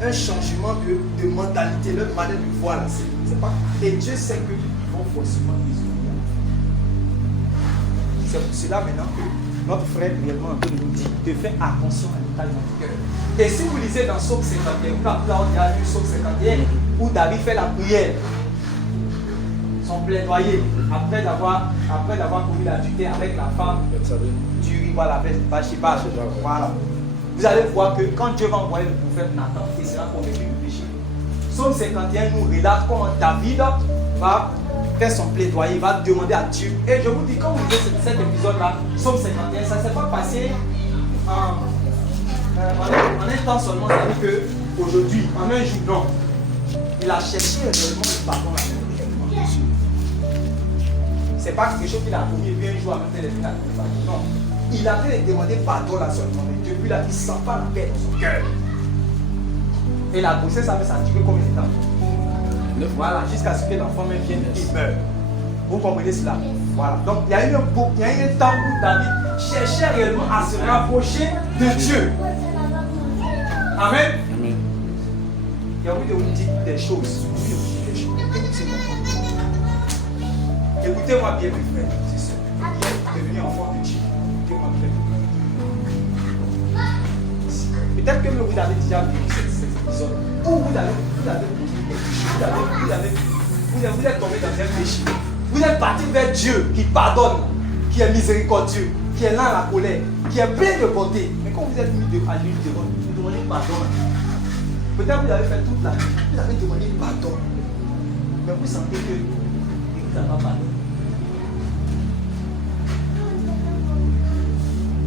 un changement de mentalité, leur manière de voir là. C'est pas. Et Dieu sait qu'ils vont forcément désobéir. C'est pour cela maintenant que notre frère réellement nous dit de faire attention à l'état de notre cœur. Et si vous lisez dans Psaume 51, vous avez lu Psaume 51, où David fait la prière, son plaidoyer, après d'avoir commis l'adultère avec la femme du Bathsheba. Voilà. Vous allez voir que quand Dieu va envoyer le prophète Nathan, il sera convaincu du péché. Psaume 51 nous relate comment David va faire son plaidoyer, il va demander à Dieu. Et je vous dis, quand vous lisez cet épisode-là, Psaume 51, ça ne s'est pas passé en un temps seulement, c'est-à-dire qu'aujourd'hui, en un jour, non. Il a cherché réellement le pardon à c'est pas quelque chose qu'il a commis et puis un jour à même les filles à commis. Non. Il avait demandé pardon là seulement, mais depuis là, il ne sent pas la paix dans son cœur. Et la grossesse, ça a duré combien de temps? Voilà, jusqu'à ce que l'enfant même vienne et meure. Vous comprenez cela? Voilà. Donc il y a eu un temps où David cherchait réellement à se rapprocher de Dieu. Amen. Amen. Il y a envie de vous dire des choses. Écoutez-moi bien, mes frères. C'est ça. Devenir enfant de Dieu. Écoutez-moi bien. Peut-être que vous avez déjà vu cet épisode où vous êtes tombé dans un péché. Vous êtes parti vers Dieu qui pardonne, qui est miséricordieux, qui est lent à la colère, qui est plein de bonté. Mais quand vous êtes mis à lui devant, vous demandez pardon. Peut-être vous avez fait toute la vie, vous avez demandé pardon. Mais vous sentez que il vous a pas pardonné.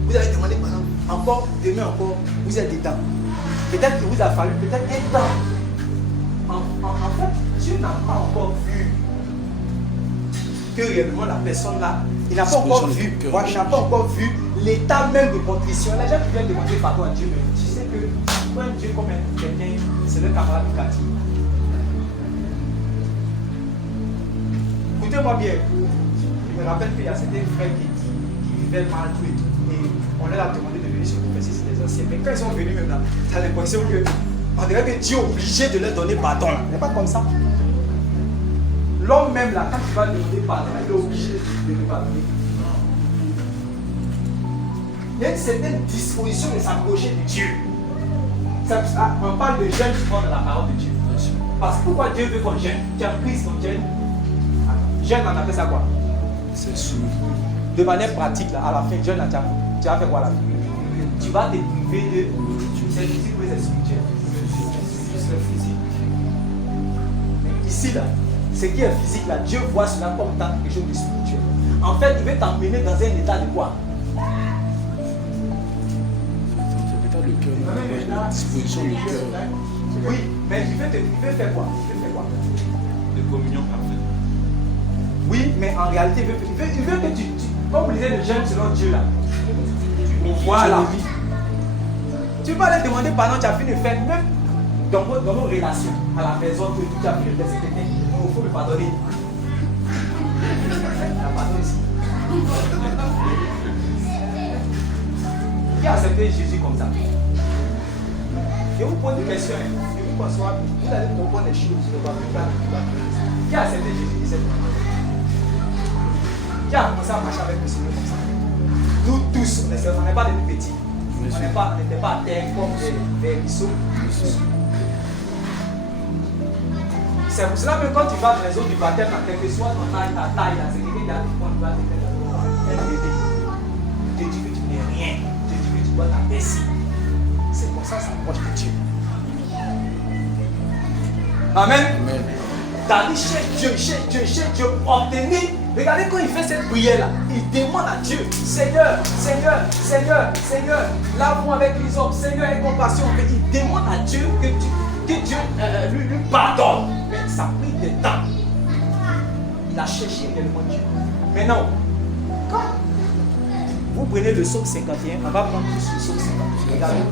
Vous avez demandé pardon. Encore, demain encore, vous êtes dedans. Peut-être qu'il vous a fallu peut-être un temps. En fait, Dieu n'a pas encore vu que réellement la personne là, il n'a pas encore vu, il n'a pas encore vu l'état même de contrition. Les gens qui viennent demander pardon à Dieu, mais tu sais que quand Dieu comme quelqu'un, c'est le camarade du quartier. Écoutez-moi bien, je me rappelle qu'il y a certains frères qui vivaient mal tout et tout. Et on leur a demandé de venir se confesser, c'est des anciens. Mais quand ils sont venus maintenant, tu as l'impression que on dirait que Dieu est obligé de leur donner pardon. Ce n'est pas comme ça. L'homme même là, quand tu vas demander pardon, il est obligé de lui pardonner. Il y a une certaine disposition de s'approcher de Dieu. On parle de jeûne souvent dans la parole de Dieu. Parce que pourquoi Dieu veut qu'on jeûne? Tu as pris son jeûne. Jeûne, on appelle ça quoi? C'est sûr. De manière pratique, là, à la fin, jeûne, tu vas faire quoi là? Tu vas te priver de. C'est physique ou c'est spirituel? C'est physique. Mais ici là, ce qui est physique là, Dieu voit cela comme étant quelque chose de spirituel. En fait, il veut t'emmener dans un état de quoi? C'est l'état de cœur, la disposition du cœur. Oui, mais il veut faire quoi? De communion parfaite. Oui, mais en réalité, il veut que tu comme vous disiez le jeûne selon Dieu là. Voilà. Tu vas aller demander pardon, tu as fini de faire, même dans vos relations à la maison, tu as fini de faire ce que il faut me pardonner. La pardon ici. Qui a accepté Jésus comme ça? Je vous pose une question, je vous conçois, vous allez comprendre les choses, qui a accepté Jésus de cette manière? Qui a commencé à marcher avec le Seigneur comme ça? Nous tous, on n'est pas des petits. On n'était pas à terre comme des ruisseaux. C'est pour cela que quand tu vas dans les eaux du baptême, quel que soit ton taille, ta taille, c'est quelqu'un qui a dit qu'on doit te faire un bébé. Tu te dis que tu n'es rien. Tu te dis que tu dois t'abaisser. C'est pour ça que ça approche de Dieu. Amen. David cherche Dieu, obtenir. Regardez quand il fait cette prière-là, il demande à Dieu, Seigneur, lave-moi avec les hommes, Seigneur, aie compassion. Il demande à Dieu que Dieu lui pardonne. Mais ça a pris du temps. Il a cherché réellement Dieu. Maintenant, quand vous prenez le psaume 51, on va prendre tous le psaume 51. Regardez.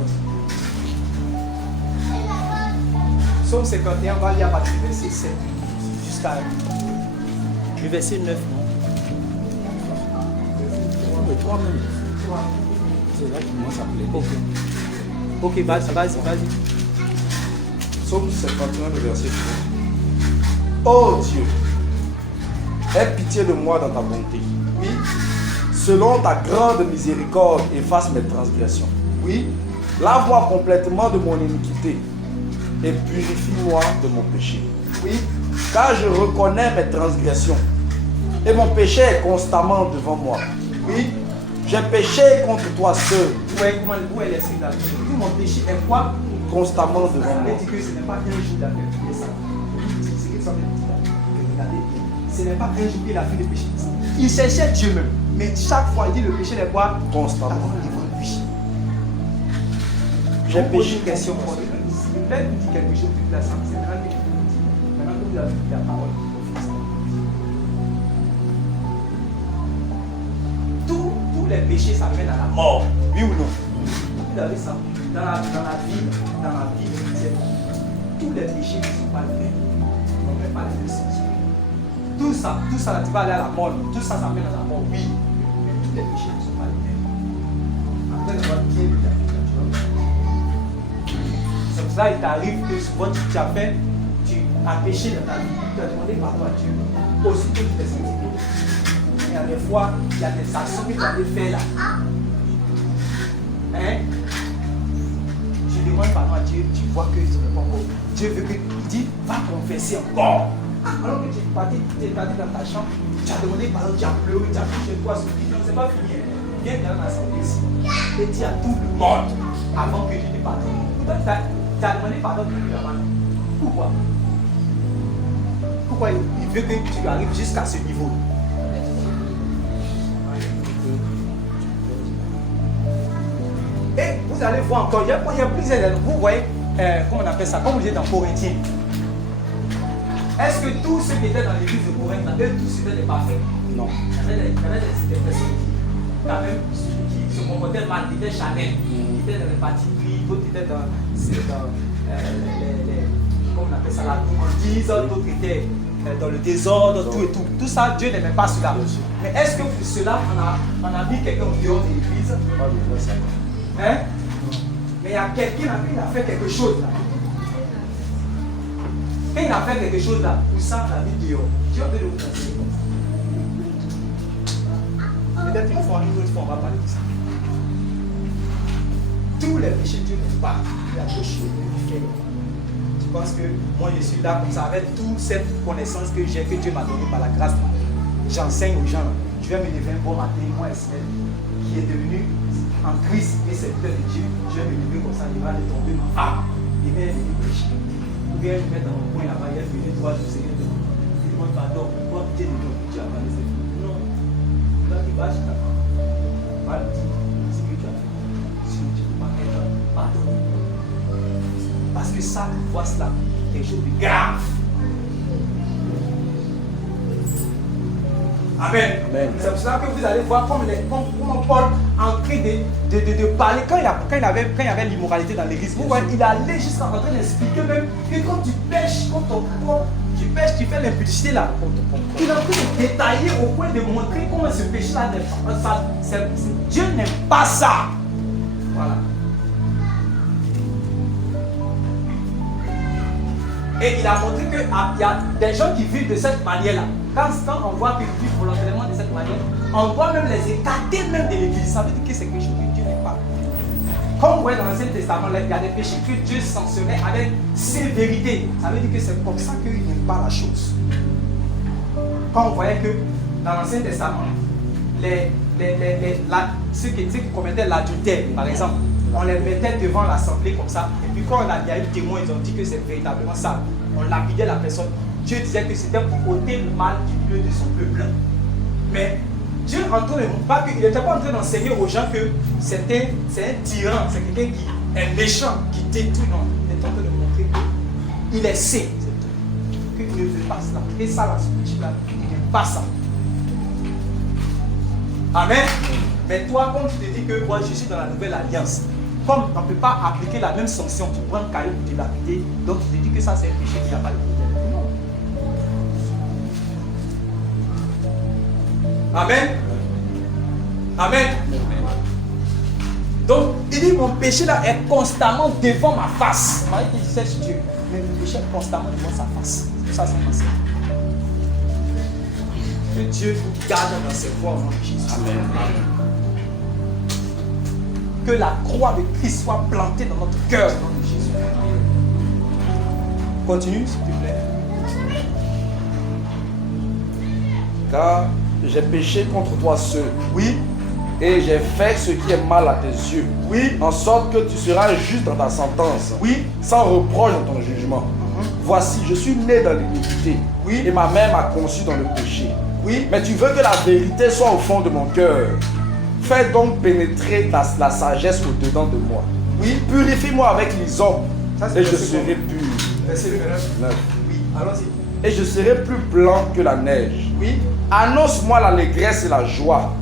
Psaume 51, on va lire à partir du verset 7 jusqu'à le verset 9, non? Mais toi même. C'est là qu'il commence à plaider. Ok, vas-y. Psaume 51, le verset 3. Oh Dieu, aie pitié de moi dans ta bonté. Oui. Selon ta grande miséricorde, efface mes transgressions. Oui. Lave-moi complètement de mon iniquité et purifie-moi de mon péché. Oui. Car je reconnais mes transgressions et mon péché est constamment devant moi. Oui. J'ai péché contre toi seul. Où est l'esprit là? Tout mon péché est quoi? Constamment devant moi. On dit que ce n'est pas un jour d'affaire de ça. Ce n'est pas un jour qu'il a fait le péché. Il cherchait Dieu même. Mais chaque fois, il dit le péché n'est quoi? Constamment. Devant lui. J'ai péché. Une question pour lui. Si vous plaît, vous dites quelque chose toute la semaine. C'est maintenant que vous avez la parole. Tout tous les péchés, ça mène à la mort. Oui ou non? Vous avez ça. Dans la vie chrétienne, tous les péchés ne sont pas les mêmes. On ne met pas les mêmes sens. Tout ça, là, tu vas aller à la mort. Tout ça, ça mène à la mort, oui. Mais tous les péchés ne sont pas les mêmes. Après d'avoir bien lu la Bible, tu vois. C'est pour ça qu'il t'arrive que souvent tu as fait, tu as péché dans ta vie, tu as demandé pardon à Dieu. Aussitôt tu t'es senti bon. Il y a des fois, il y a des actions que tu avais fait là. Hein? Tu demandes pardon à Dieu, tu vois que ce n'est pas bon. Dieu veut que tu dis, va confesser encore. Alors que tu es parti dans ta chambre, tu as demandé pardon, tu as pleuré, tu as touché toi sur le c'est pas fini. Viens dans l'assemblée ici et dis à tout le monde avant que je te pardonne. Pourtant, tu as demandé pardon depuis avant. Pourquoi? Pourquoi il veut que tu arrives jusqu'à ce niveau? Et vous allez voir encore, il y a plusieurs. Vous voyez, comment on appelle ça? Comme vous dites dans Corinthiens. Est-ce que tous ceux qui étaient dans l'église de Corinthe, eux tous étaient des parfaits? Non. Il y avait des personnes qui se comportaient mal, qui étaient charnelles, qui étaient dans les partis pris, d'autres étaient dans comment on appelle ça, la gourmandise, d'autres étaient dans le désordre, tout et tout. Tout ça, Dieu n'aimait pas cela. Mais est-ce que pour cela, on a mis quelqu'un au dehors de l'église? Hein? Mais il y a quelqu'un qui a fait quelque chose là. Quand il a fait quelque chose là, pour ça, la vie dehors. Dieu veut le conseiller comme ça. Peut-être une fois, une autre fois, on va parler de ça. Tous les péchés, Dieu n'aime pas. Il a deux choses de faire. Je pense que moi, je suis là comme ça, avec toute cette connaissance que j'ai, que Dieu m'a donnée par la grâce. J'enseigne aux gens. Je vais me lever un bon matin, moi, Estelle, qui est devenu en Christ et serviteur de Dieu. Je vais me lever comme ça, il va aller tomber ma femme. Il va venir pécher. Ou bien je vais dans mon coin là-bas, il va venir droit du Seigneur. Il demande pardon, pourquoi pitié de nous? Tu as pas laissé. Non. Là, tu vas chez ta femme. Va le dire. Ce que tu as fait. Si tu ne peux pas être pardonné. Parce que ça, tu vois cela, quelque chose de grave. Amen. Amen. C'est pour cela que vous allez voir comment Paul en train de parler quand il y avait l'immoralité dans l'église. Vous voyez, il allait jusqu'à en train d'expliquer même que quand tu pêches, tu pêches, tu fais l'impudicité là. Il est en train de détailler au point de montrer comment ce péché-là n'est pas ça. Dieu n'aime pas ça. Voilà. Et il a montré qu'il y a des gens qui vivent de cette manière-là. Quand on voit qu'ils vivent volontairement de cette manière, on doit même les écarter même de l'église. Ça veut dire que c'est quelque chose que Dieu n'aime pas. Comme vous voyez dans l'Ancien Testament, il y a des péchés que Dieu sanctionnait avec sévérité. Ça veut dire que c'est comme ça qu'il n'aime pas la chose. Quand on voyait que dans l'Ancien Testament, ceux qui commettaient l'adultère, par exemple, on les mettait devant l'assemblée comme ça. Et puis quand il y a eu témoin, ils ont dit que c'est véritablement ça. On lapidait la personne. Dieu disait que c'était pour ôter le mal du milieu de son peuple. Mais Dieu il n'était pas en train d'enseigner aux gens que c'est un tyran, c'est quelqu'un qui est méchant, qui détruit. Non, il est en train de montrer qu'il est saint, qu'il ne veut pas cela. Et ça, là, ce petit-là, il n'aime pas ça. Amen. Mais toi, comme tu te dis que moi, je suis dans la nouvelle alliance, comme on ne peut pas appliquer la même sanction, tu prends le caillou pour te lapider, donc tu te dis que ça, c'est un péché qui n'a pas de problème. Amen. Amen. Donc, il dit, mon péché là est constamment devant ma face. Marie qui cherche Dieu, mais mon péché est constamment devant sa face. C'est ça, c'est pensé. Que Dieu nous garde dans ses voies au nom de Jésus. Amen. Que la croix de Christ soit plantée dans notre cœur au nom de Jésus. Continue, s'il te plaît. Car j'ai péché contre toi seul. Oui. Et j'ai fait ce qui est mal à tes yeux. Oui. En sorte que tu seras juste dans ta sentence. Oui. Sans reproche dans ton jugement. Voici, je suis né dans l'iniquité. Oui. Et ma mère m'a conçu dans le péché. Oui. Mais tu veux que la vérité soit au fond de mon cœur. Fais donc pénétrer la sagesse au-dedans de moi. Oui. Purifie-moi avec l'hysope. Et je serai pur. Verset 9. Oui. Allons-y. Et je serai plus blanc que la neige. Oui. Annonce-moi l'allégresse et la joie.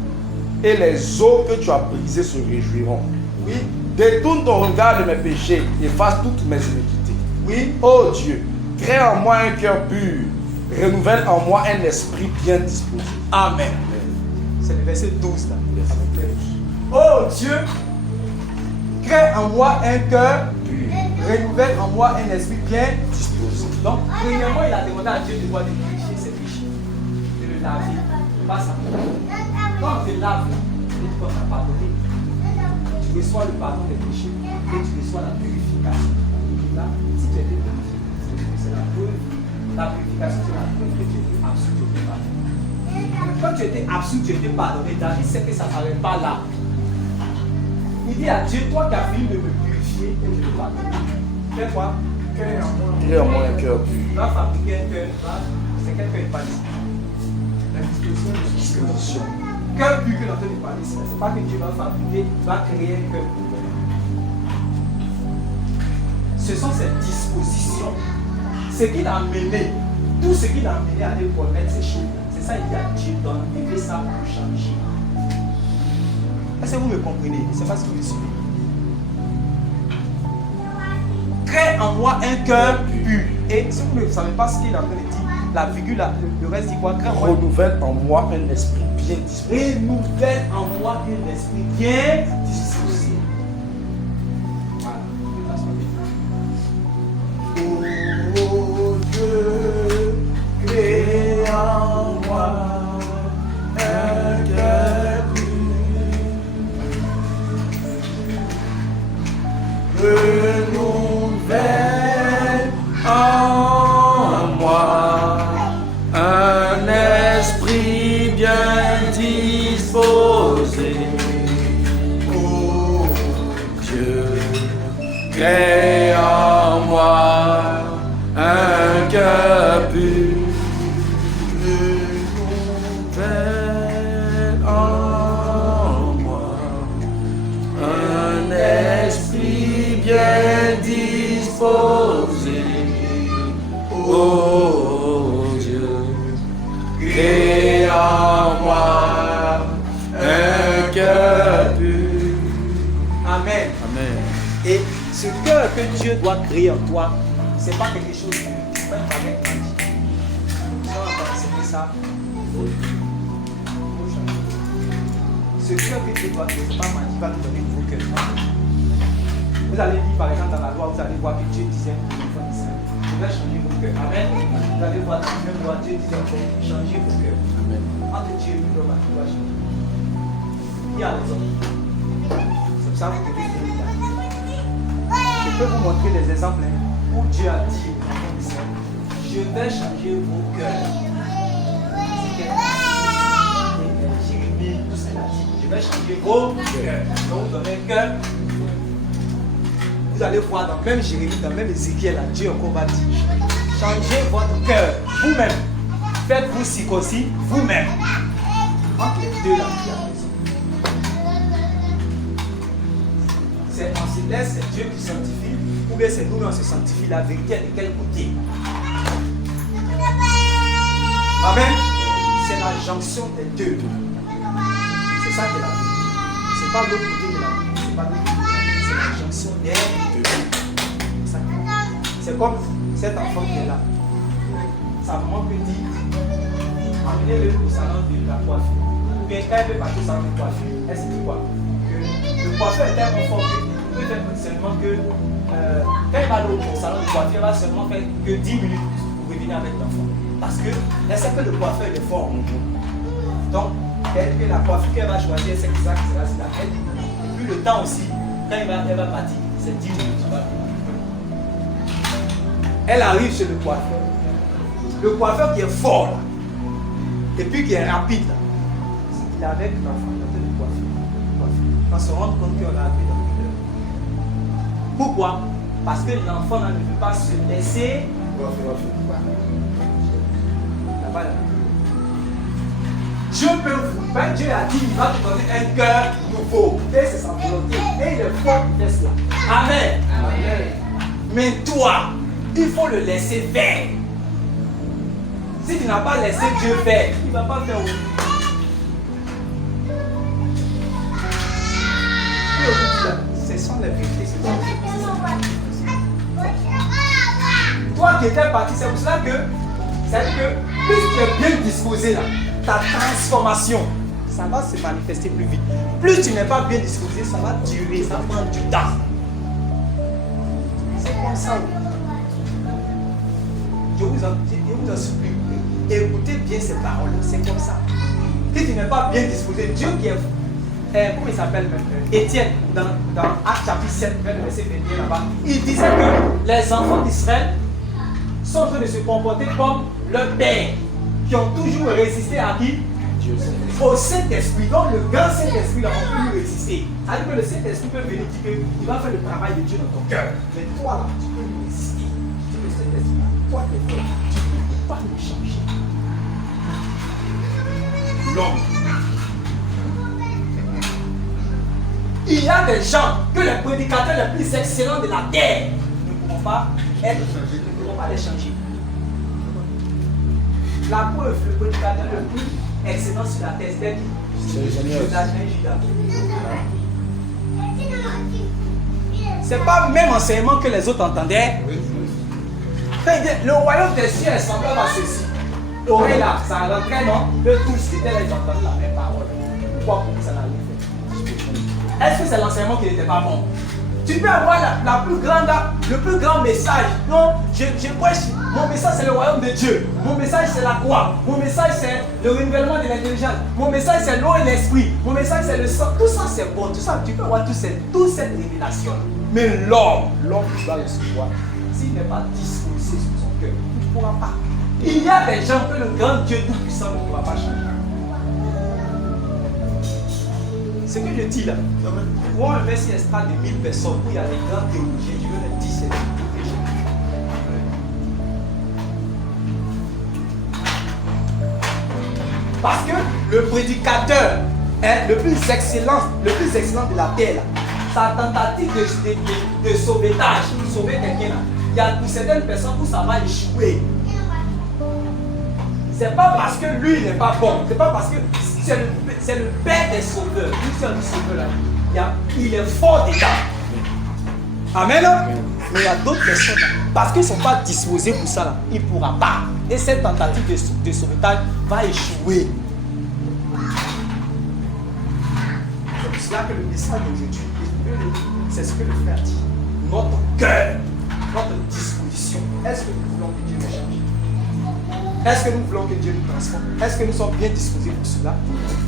et les eaux que tu as brisées se réjouiront. Oui. Détourne ton regard de mes péchés, efface toutes mes iniquités. Oui. Ô Dieu, crée en moi un cœur pur, renouvelle en moi un esprit bien disposé. Amen. C'est le verset 12 là. Oh Dieu, crée en moi un cœur pur, renouvelle en moi un esprit bien disposé. Donc, premièrement, il a demandé à Dieu de voir de purifier ses péchés, de le laver, pas ça. Quand on te lave, et qu'on t'a pardonné, tu reçois le pardon des péchés et tu reçois la purification. Et là, si tu es purifié, c'est la preuve. La purification, c'est la preuve que tu es absous, tu es pardonné. Quand tu étais absous, tu étais pardonné. David sait que ça ne s'arrête pas là. Il dit à Dieu, toi qui as fini de me purifier et de me pardonner, fais quoi? Crée en moi un cœur pur. Va fabriquer un cœur. C'est quel cœur il parle ici? La Disposition. Cœur pur que l'on entend parler ici. Ce n'est pas que Dieu va fabriquer, va créer un cœur pur. Ce sont ces dispositions. Ce qui l'a mené, tout ce qui l'a mené à aller commettre ces choses. C'est ça, il dit à Dieu d'enlever ça pour changer. Est-ce que vous me comprenez? Je ne sais pas si vous me suivez. Crée en moi un cœur pur. Et si vous ne savez pas ce qu'il est en train de dire, la virgule, le reste dit quoi? Crée en moi. Renouvelle en moi un esprit bien disposé. Renouvelle en moi un esprit bien disposé. Voilà. Oh Dieu, crée en moi un cœur pur. Renouvelle en moi Un esprit bien disposé. oh Dieu, crée en moi un cœur pur. Renouvelle en moi un esprit bien disposé. Oh Dieu, crée en moi un cœur pur. Amen. Amen. Et ce cœur que Dieu doit créer en toi, ce n'est pas quelque chose de pas une baguette magique. Quand on va enseigner ça, il faut changer. Ce cœur que Dieu doit créer, ce n'est pas magique, il va nous donner un nouveau cœur. Vous allez lire par exemple dans la loi, vous allez voir que Dieu disait aux enfants d'Israël, je vais changer vos cœurs. Amen. Vous allez voir dans la même loi, Dieu disait changez vos cœurs. Amen. Entre Dieu et l'homme, qui va changer? Qui a raison? C'est pour ça que vous devez venir là. Je peux vous montrer des exemples où Dieu a dit aux enfants d'Israël, je vais changer vos cœurs. Jérémie, tout ça l'a dit. Je vais changer vos cœurs. Donc vous donnez un cœur. Vous allez voir dans même Jérémie, dans même Ézéchiel, là, Dieu encore va dire, changez votre cœur vous-même. Faites-vous circoncis vous-même. Entre les deux là, qui a raison. C'est on se laisse, c'est Dieu qui sanctifie, ou bien c'est nous-mêmes on se sanctifie. La vérité est de quel côté? Amen. C'est la jonction des deux. C'est ça qui est la vérité. C'est pas l'autre côté de la vérité. C'est pas l'autre côté. C'est la jonction des deux. C'est ça qui est. C'est comme cet enfant qui est là. Sa maman peut dire, emmenez-le au salon de la coiffure. Ou bien elle peut partir au salon de coiffure. Elle se dit quoi? Que le coiffeur est tellement fort qu'il peut faire seulement que quand elle va aller au salon de coiffure, elle va seulement faire que 10 minutes pour revenir avec l'enfant. Parce que elle sait que le coiffeur est fort. Donc, elle fait la coiffure qu'elle va choisir, c'est exact, c'est là, c'est la elle. Et puis le temps aussi, quand elle va partir, c'est 10 minutes. Elle arrive chez le coiffeur. Le coiffeur qui est fort là, et puis qui est rapide là, c'est qu'il est avec l'enfant dans le coiffeur. On se rend compte qu'on a appris dans le cœur. Pourquoi? Parce que l'enfant là, ne peut pas se laisser là-bas, là. Dieu peut vous, ben Dieu a dit, il va te donner un cœur nouveau. Et c'est sa volonté. Et il est fort qui fait cela. Amen. Amen. Mais toi, il faut le laisser faire. Si tu n'as pas laissé Dieu faire, il ne va pas faire. qui était parti. C'est pour cela que, c'est-à-dire que plus tu es bien disposé là, ta transformation, ça va se manifester plus vite. Plus tu n'es pas bien disposé, ça va durer, ça va prendre du temps. C'est comme ça. Je vous en supplie, écoutez bien ces paroles, c'est comme ça. Si tu n'es pas bien disposé, Dieu qui est, comment il s'appelle même, Étienne, dans Actes chapitre 7, verset 21 là-bas, il disait que les enfants d'Israël sont en train de se comporter comme leurs pères, qui ont toujours résisté à qui? Dieu. Au Saint-Esprit. Donc le grand Saint-Esprit n'a pas pu résister. C'est-à-dire que le Saint-Esprit peut venir dire qu'il va faire le travail de Dieu dans ton cœur. Mais toi là, tu peux lui résister. Tu peux le Saint-Esprit, toi t'es fort, tu ne peux pas le changer. L'homme. Il y a des gens que les prédicateurs les plus excellents de la terre ne pourront pas être changés, ne pourront pas les changer. La preuve, le prédicateur le plus excellent sur la terre, c'est c'est pas le même enseignement que les autres entendaient. Quand il dit, le royaume des cieux est semblable à ceci. L'oreille là, ça rentrait, non? Eux tous étaient là, ils entendaient la même parole. Pourquoi pour que ça n'a rien fait? Est-ce que c'est l'enseignement qui n'était pas bon? Tu peux avoir le plus grand message. Non, je prêche. Mon message c'est le royaume de Dieu. Mon message c'est la croix. Mon message c'est le renouvellement de l'intelligence. Mon message c'est l'eau et l'esprit. Mon message c'est le sang. Tout ça c'est bon. Tout ça, tu peux avoir toute cette révélation. Mais l'homme qui doit recevoir, s'il n'est pas disposé sur son cœur, il ne pourra pas. Il y a des gens que le grand Dieu tout-puissant ne pourra pas changer. Ce que je dis là, pour un verset extra de 1000 personnes, où il y a des grands théologiens, je veux le dire, c'est parce que le prédicateur est le plus excellent de la terre, là, sa tentative de sauvetage, sauver quelqu'un là, il y a pour certaines personnes où ça va échouer. C'est pas parce que lui n'est pas bon, c'est pas parce que c'est le père des sauveurs, lui c'est un sauveur là, il est fort dedans. Amen. Mais il y a d'autres personnes là, parce qu'ils ne sont pas disposés pour ça là, il ne pourra pas. Et cette tentative de sauvetage va échouer. C'est pour cela que le message d'aujourd'hui, c'est ce que le frère dit. Notre cœur, notre disposition. Est-ce que nous voulons que Dieu nous change? Est-ce que nous voulons que Dieu nous transforme? Est-ce que nous sommes bien disposés pour cela?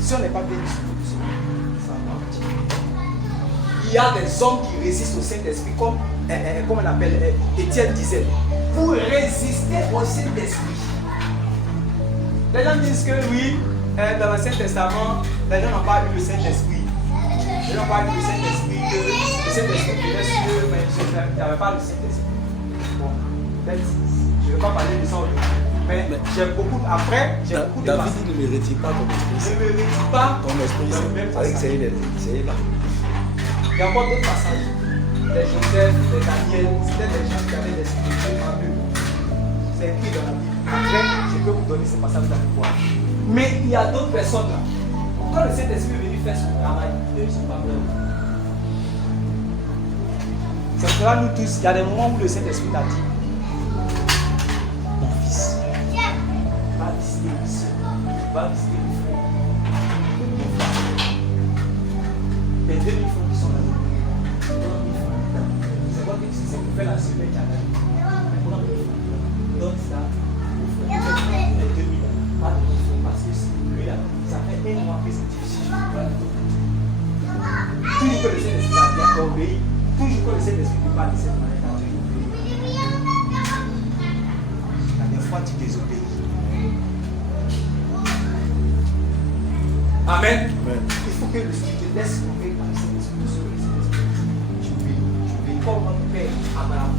Si on n'est pas bien disposé pour cela, ça va partir. Il y a des hommes qui résistent au Saint-Esprit, comme on appelle, Étienne disait, pour résister au Saint-Esprit. Les gens disent que oui, dans l'Ancien Testament, les gens n'ont pas eu le Saint-Esprit. Les gens n'ont pas eu le Saint-Esprit, que le Saint-Esprit venait sur eux, mais il n'y avait pas le Saint-Esprit. Bon, je ne vais pas parler de ça aujourd'hui. Mais j'ai beaucoup de David ne mérite pas ton esprit. Je ne mérite pas ton esprit. C'est là. Il y a encore d'autres passages. Les Joseph, les Daniel, c'était des gens qui avaient l'esprit en eux. C'est écrit dans la Bible. Après, je peux vous donner ces passages, vous allez voir. Mais il y a d'autres personnes là. Quand le Saint-Esprit est venu faire son travail, eux ne sont pas prêts. C'est pour cela, nous tous, il y a des moments où le Saint-Esprit a dit, mon fils, va visiter le ciel, va visiter le frère. Les 2000 francs qui sont là, c'est quoi que c'est pour faire la semaine qui a gagné. Donne ça au frère. Les 2000, pas de fonds, parce que lui là, ça fait un mois que c'est difficile. Toujours que le Saint-Esprit a bien obéi, toujours que le Saint-Esprit ne pas de cette manière, tu obéis. La dernière fois, tu désobéis. Amen. Il faut que le Seigneur te laisse obéir par le Saint-Esprit. Tu obéis comme notre Père Abraham.